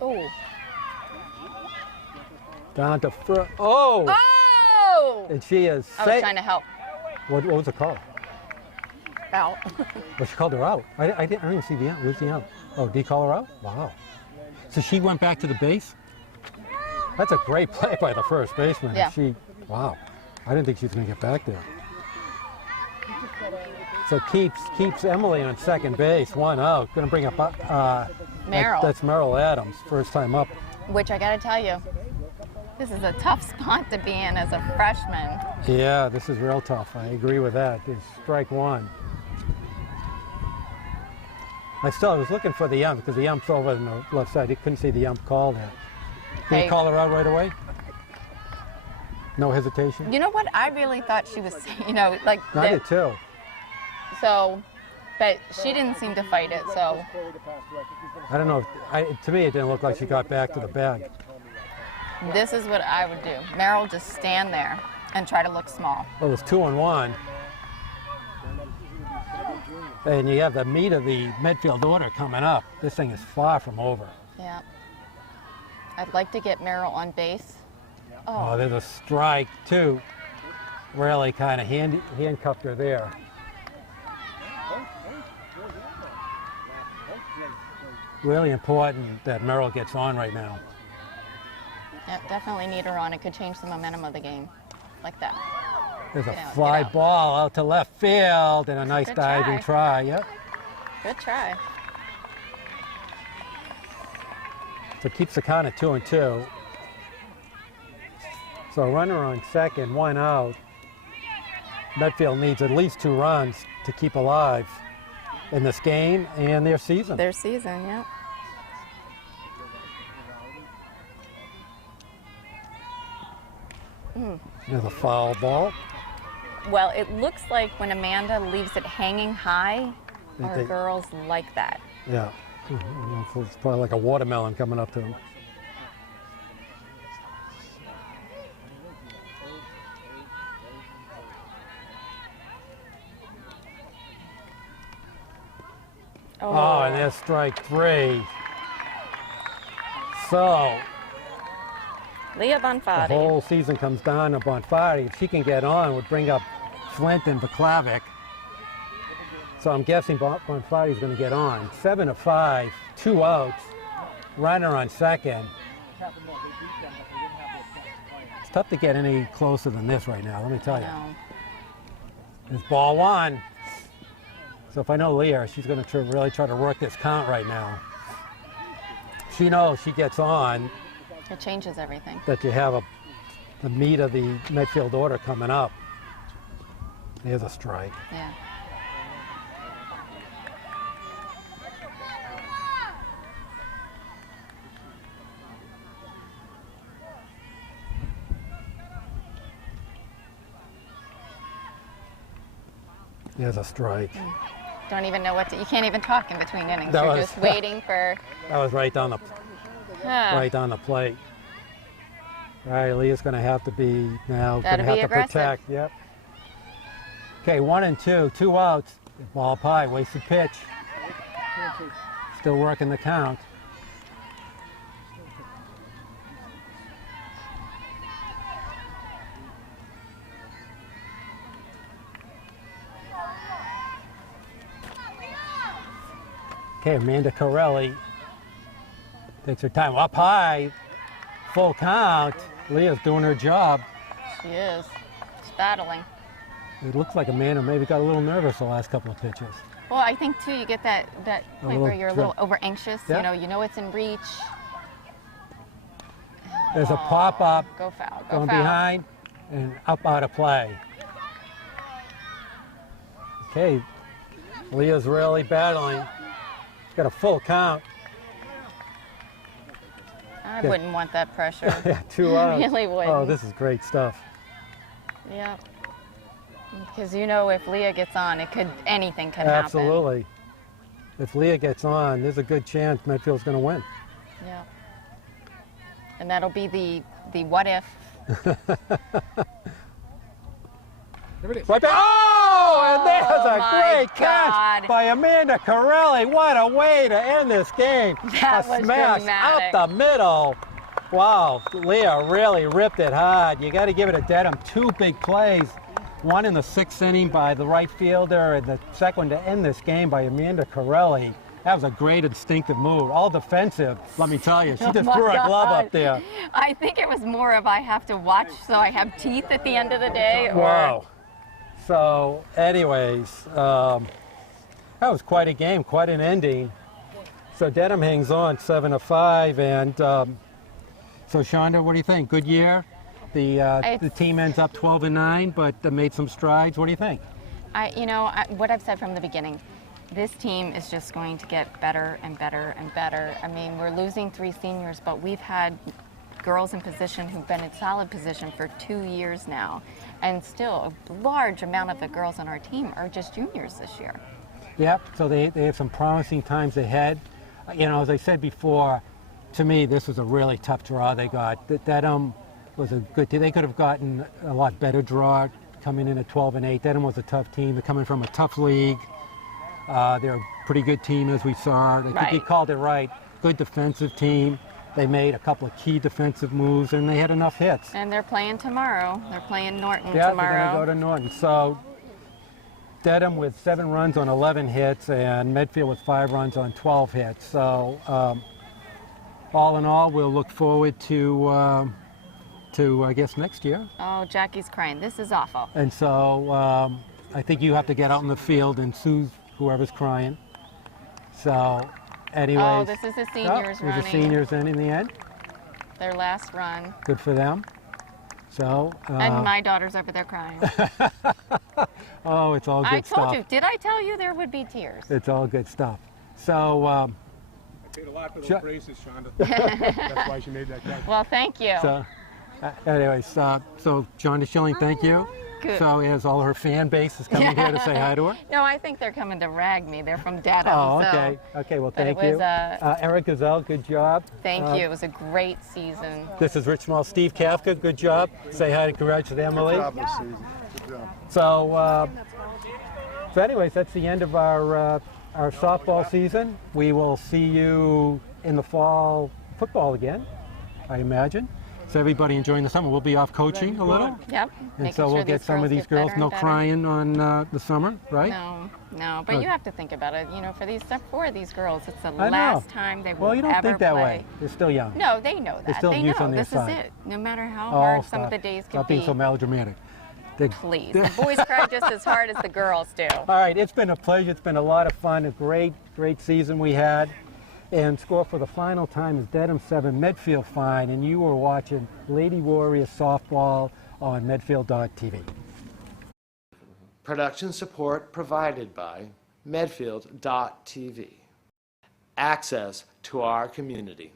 Oh. Down to first. Oh! Oh! And she is I was trying to help. What was the call? Out. Well, she called her out. I didn't see the out. Where's the out? Oh, did he call her out? Wow. So she went back to the base? That's a great play by the first baseman. Yeah. Wow. I didn't think she was going to get back there. So keeps Emily on second base, 1 out. Going to bring up Merrill. That's Merrill Adams, first time up. Which I got to tell you, this is a tough spot to be in as a freshman. Yeah, this is real tough. I agree with that. It's strike one. I was looking for the ump because the ump's over on the left side. You couldn't see the ump call there. Did he call her out right away? No hesitation? You know what? I really thought she was, like. I did too. So, but she didn't seem to fight it, so. I don't know. To me, it didn't look like she got back to the bag. This is what I would do. Merrill, just stand there and try to look small. Well, it was 2-1. And you have the meat of the Medfield order coming up. This thing is far from over. Yeah. I'd like to get Merrill on base. Oh, there's a strike, too. Really kind of handcuffed her there. Really important that Merrill gets on right now. Yep, definitely need her on. It could change the momentum of the game, like that. There's a Get out, fly get out. ball out to left field and a nice Good diving try. Yep. Good try. So it keeps the count at 2-2. So runner on second, 1 out. Medfield needs at least 2 runs to keep alive in this game and their season. Their season, yeah. There's a foul ball. Well, it looks like when Amanda leaves it hanging high, our They- girls like that. Yeah. It's probably like a watermelon coming up to him. Oh, and there's strike 3. So Leah the Bonfatti. whole season comes down to Bonfatti. If she can get on, would bring up Flint and Vaklavic. So I'm guessing Bonfatti's going to get on. 7-5, 2 outs, runner on second. It's tough to get any closer than this right now, let me tell you. No. It's ball 1. So if I know Leah, she's going to really try to work this count right now. She knows she gets on, It changes everything. that you have the meat of the Medfield order coming up. There's a strike. Yeah. There's a strike. Don't even know what to, you can't even talk in between innings. That You're was- just waiting for, That was right down the right on the plate. All right, Leah's going to have to be now. Gotta Gonna be have aggressive. to protect. Yep. Okay, 1-2, 2 outs. Ball pie, wasted pitch. Still working the count. Okay, Amanda Corelli takes her time up high, full count. Leah's doing her job. she is. She's battling. It looks like Amanda maybe got a little nervous the last couple of pitches. Well, I think too, you get that point little where you're a little trip. over anxious. Yeah. You know it's in reach. There's a pop-up, Go foul. Go going foul. behind, and up out of play. Okay, Leah's really battling. She's got a full count. I Good. wouldn't want that pressure. 2 I outs. really wouldn't. Oh, this is great stuff. Yeah. Because you know, if Leah gets on, anything could happen. Absolutely. If Leah gets on, there's a good chance Medfield's going to win. Yeah. And that'll be the what if. Right back. Oh, and there's a my great catch God. by Amanda Corelli. What a way to end this game. That a was smash dramatic. up the middle. Wow, Leah really ripped it hard. You got to give it to Dedham. 2 big plays. One in the 6th inning by the right fielder, and the second one to end this game by Amanda Corelli. That was a great instinctive move. All defensive, let me tell you. She just Oh my threw her glove God. up there. I think it was more of I have to watch so I have teeth at the end of the day. Or Wow. So, anyways, that was quite a game, quite an ending. So Dedham hangs on 7-5, and so Shonda, what do you think? Good year. The team ends up 12-9, but made some strides. What do you think? What I've said from the beginning, this team is just going to get better and better and better. I mean, we're losing 3 seniors, but we've had girls in position who've been in solid position for 2 years now. And still, a large amount of the girls on our team are just juniors this year. Yep, so they have some promising times ahead. You know, as I said before, to me, this was a really tough draw they got. Dedham was a good team. They could have gotten a lot better draw coming in at 12-8. Dedham was a tough team. They're coming from a tough league. They're a pretty good team, as we saw. I think you called it right. Good defensive team. They made a couple of key defensive moves, and they had enough hits. And they're playing tomorrow. They're playing Norton Yeah, tomorrow. they're going to go to Norton. So Dedham with 7 runs on 11 hits, and Medfield with 5 runs on 12 hits. So all in all, we'll look forward to I guess next year. Oh, Jackie's crying. This is awful. And so I think you have to get out in the field and soothe whoever's crying. So anyways. Oh, this is the seniors it was running. the seniors in the end. Their last run. Good for them. So. And my daughter's over there crying. Oh, it's all good I stuff. told you. Did I tell you there would be tears? It's all good stuff. So. I paid a lot for those braces, Shonda. That's why she made that catch. Well, thank you. So, anyways, so Shonda Schilling, thank you. Good. So as all her fan base is coming here to say hi to her. No, I think they're coming to rag me. They're from Dedham. Oh, so- okay. Okay, well, but it thank you. was, Eric Gazelle, good job. Thank you. It was a great season. This is Rich Small. Steve Kafka, good job. Say hi to Garage to Emily. Good job this season. Good job. So anyways, that's the end of our softball season. We will see you in the fall football again, I imagine. So everybody enjoying the summer. We'll be off coaching a little. Yep. And making so sure we'll get some of these get girls better no and better. crying on the summer, right? No. But Oh. you have to think about it. You know, for these girls, it's the I know. last time they will Well, you don't ever think that play. way. They're still young. No, they know that. still They youth know on their this side. is it. No matter how Oh, hard stop. some of the days Stop could being be. so melodramatic. Please, the boys cry just as hard as the girls do. All right, it's been a pleasure. It's been a lot of fun. A great season we had. And score for the final time is Dedham 7, Medfield 5. And you were watching Lady Warriors softball on Medfield.tv. Production support provided by Medfield.tv. Access to our community.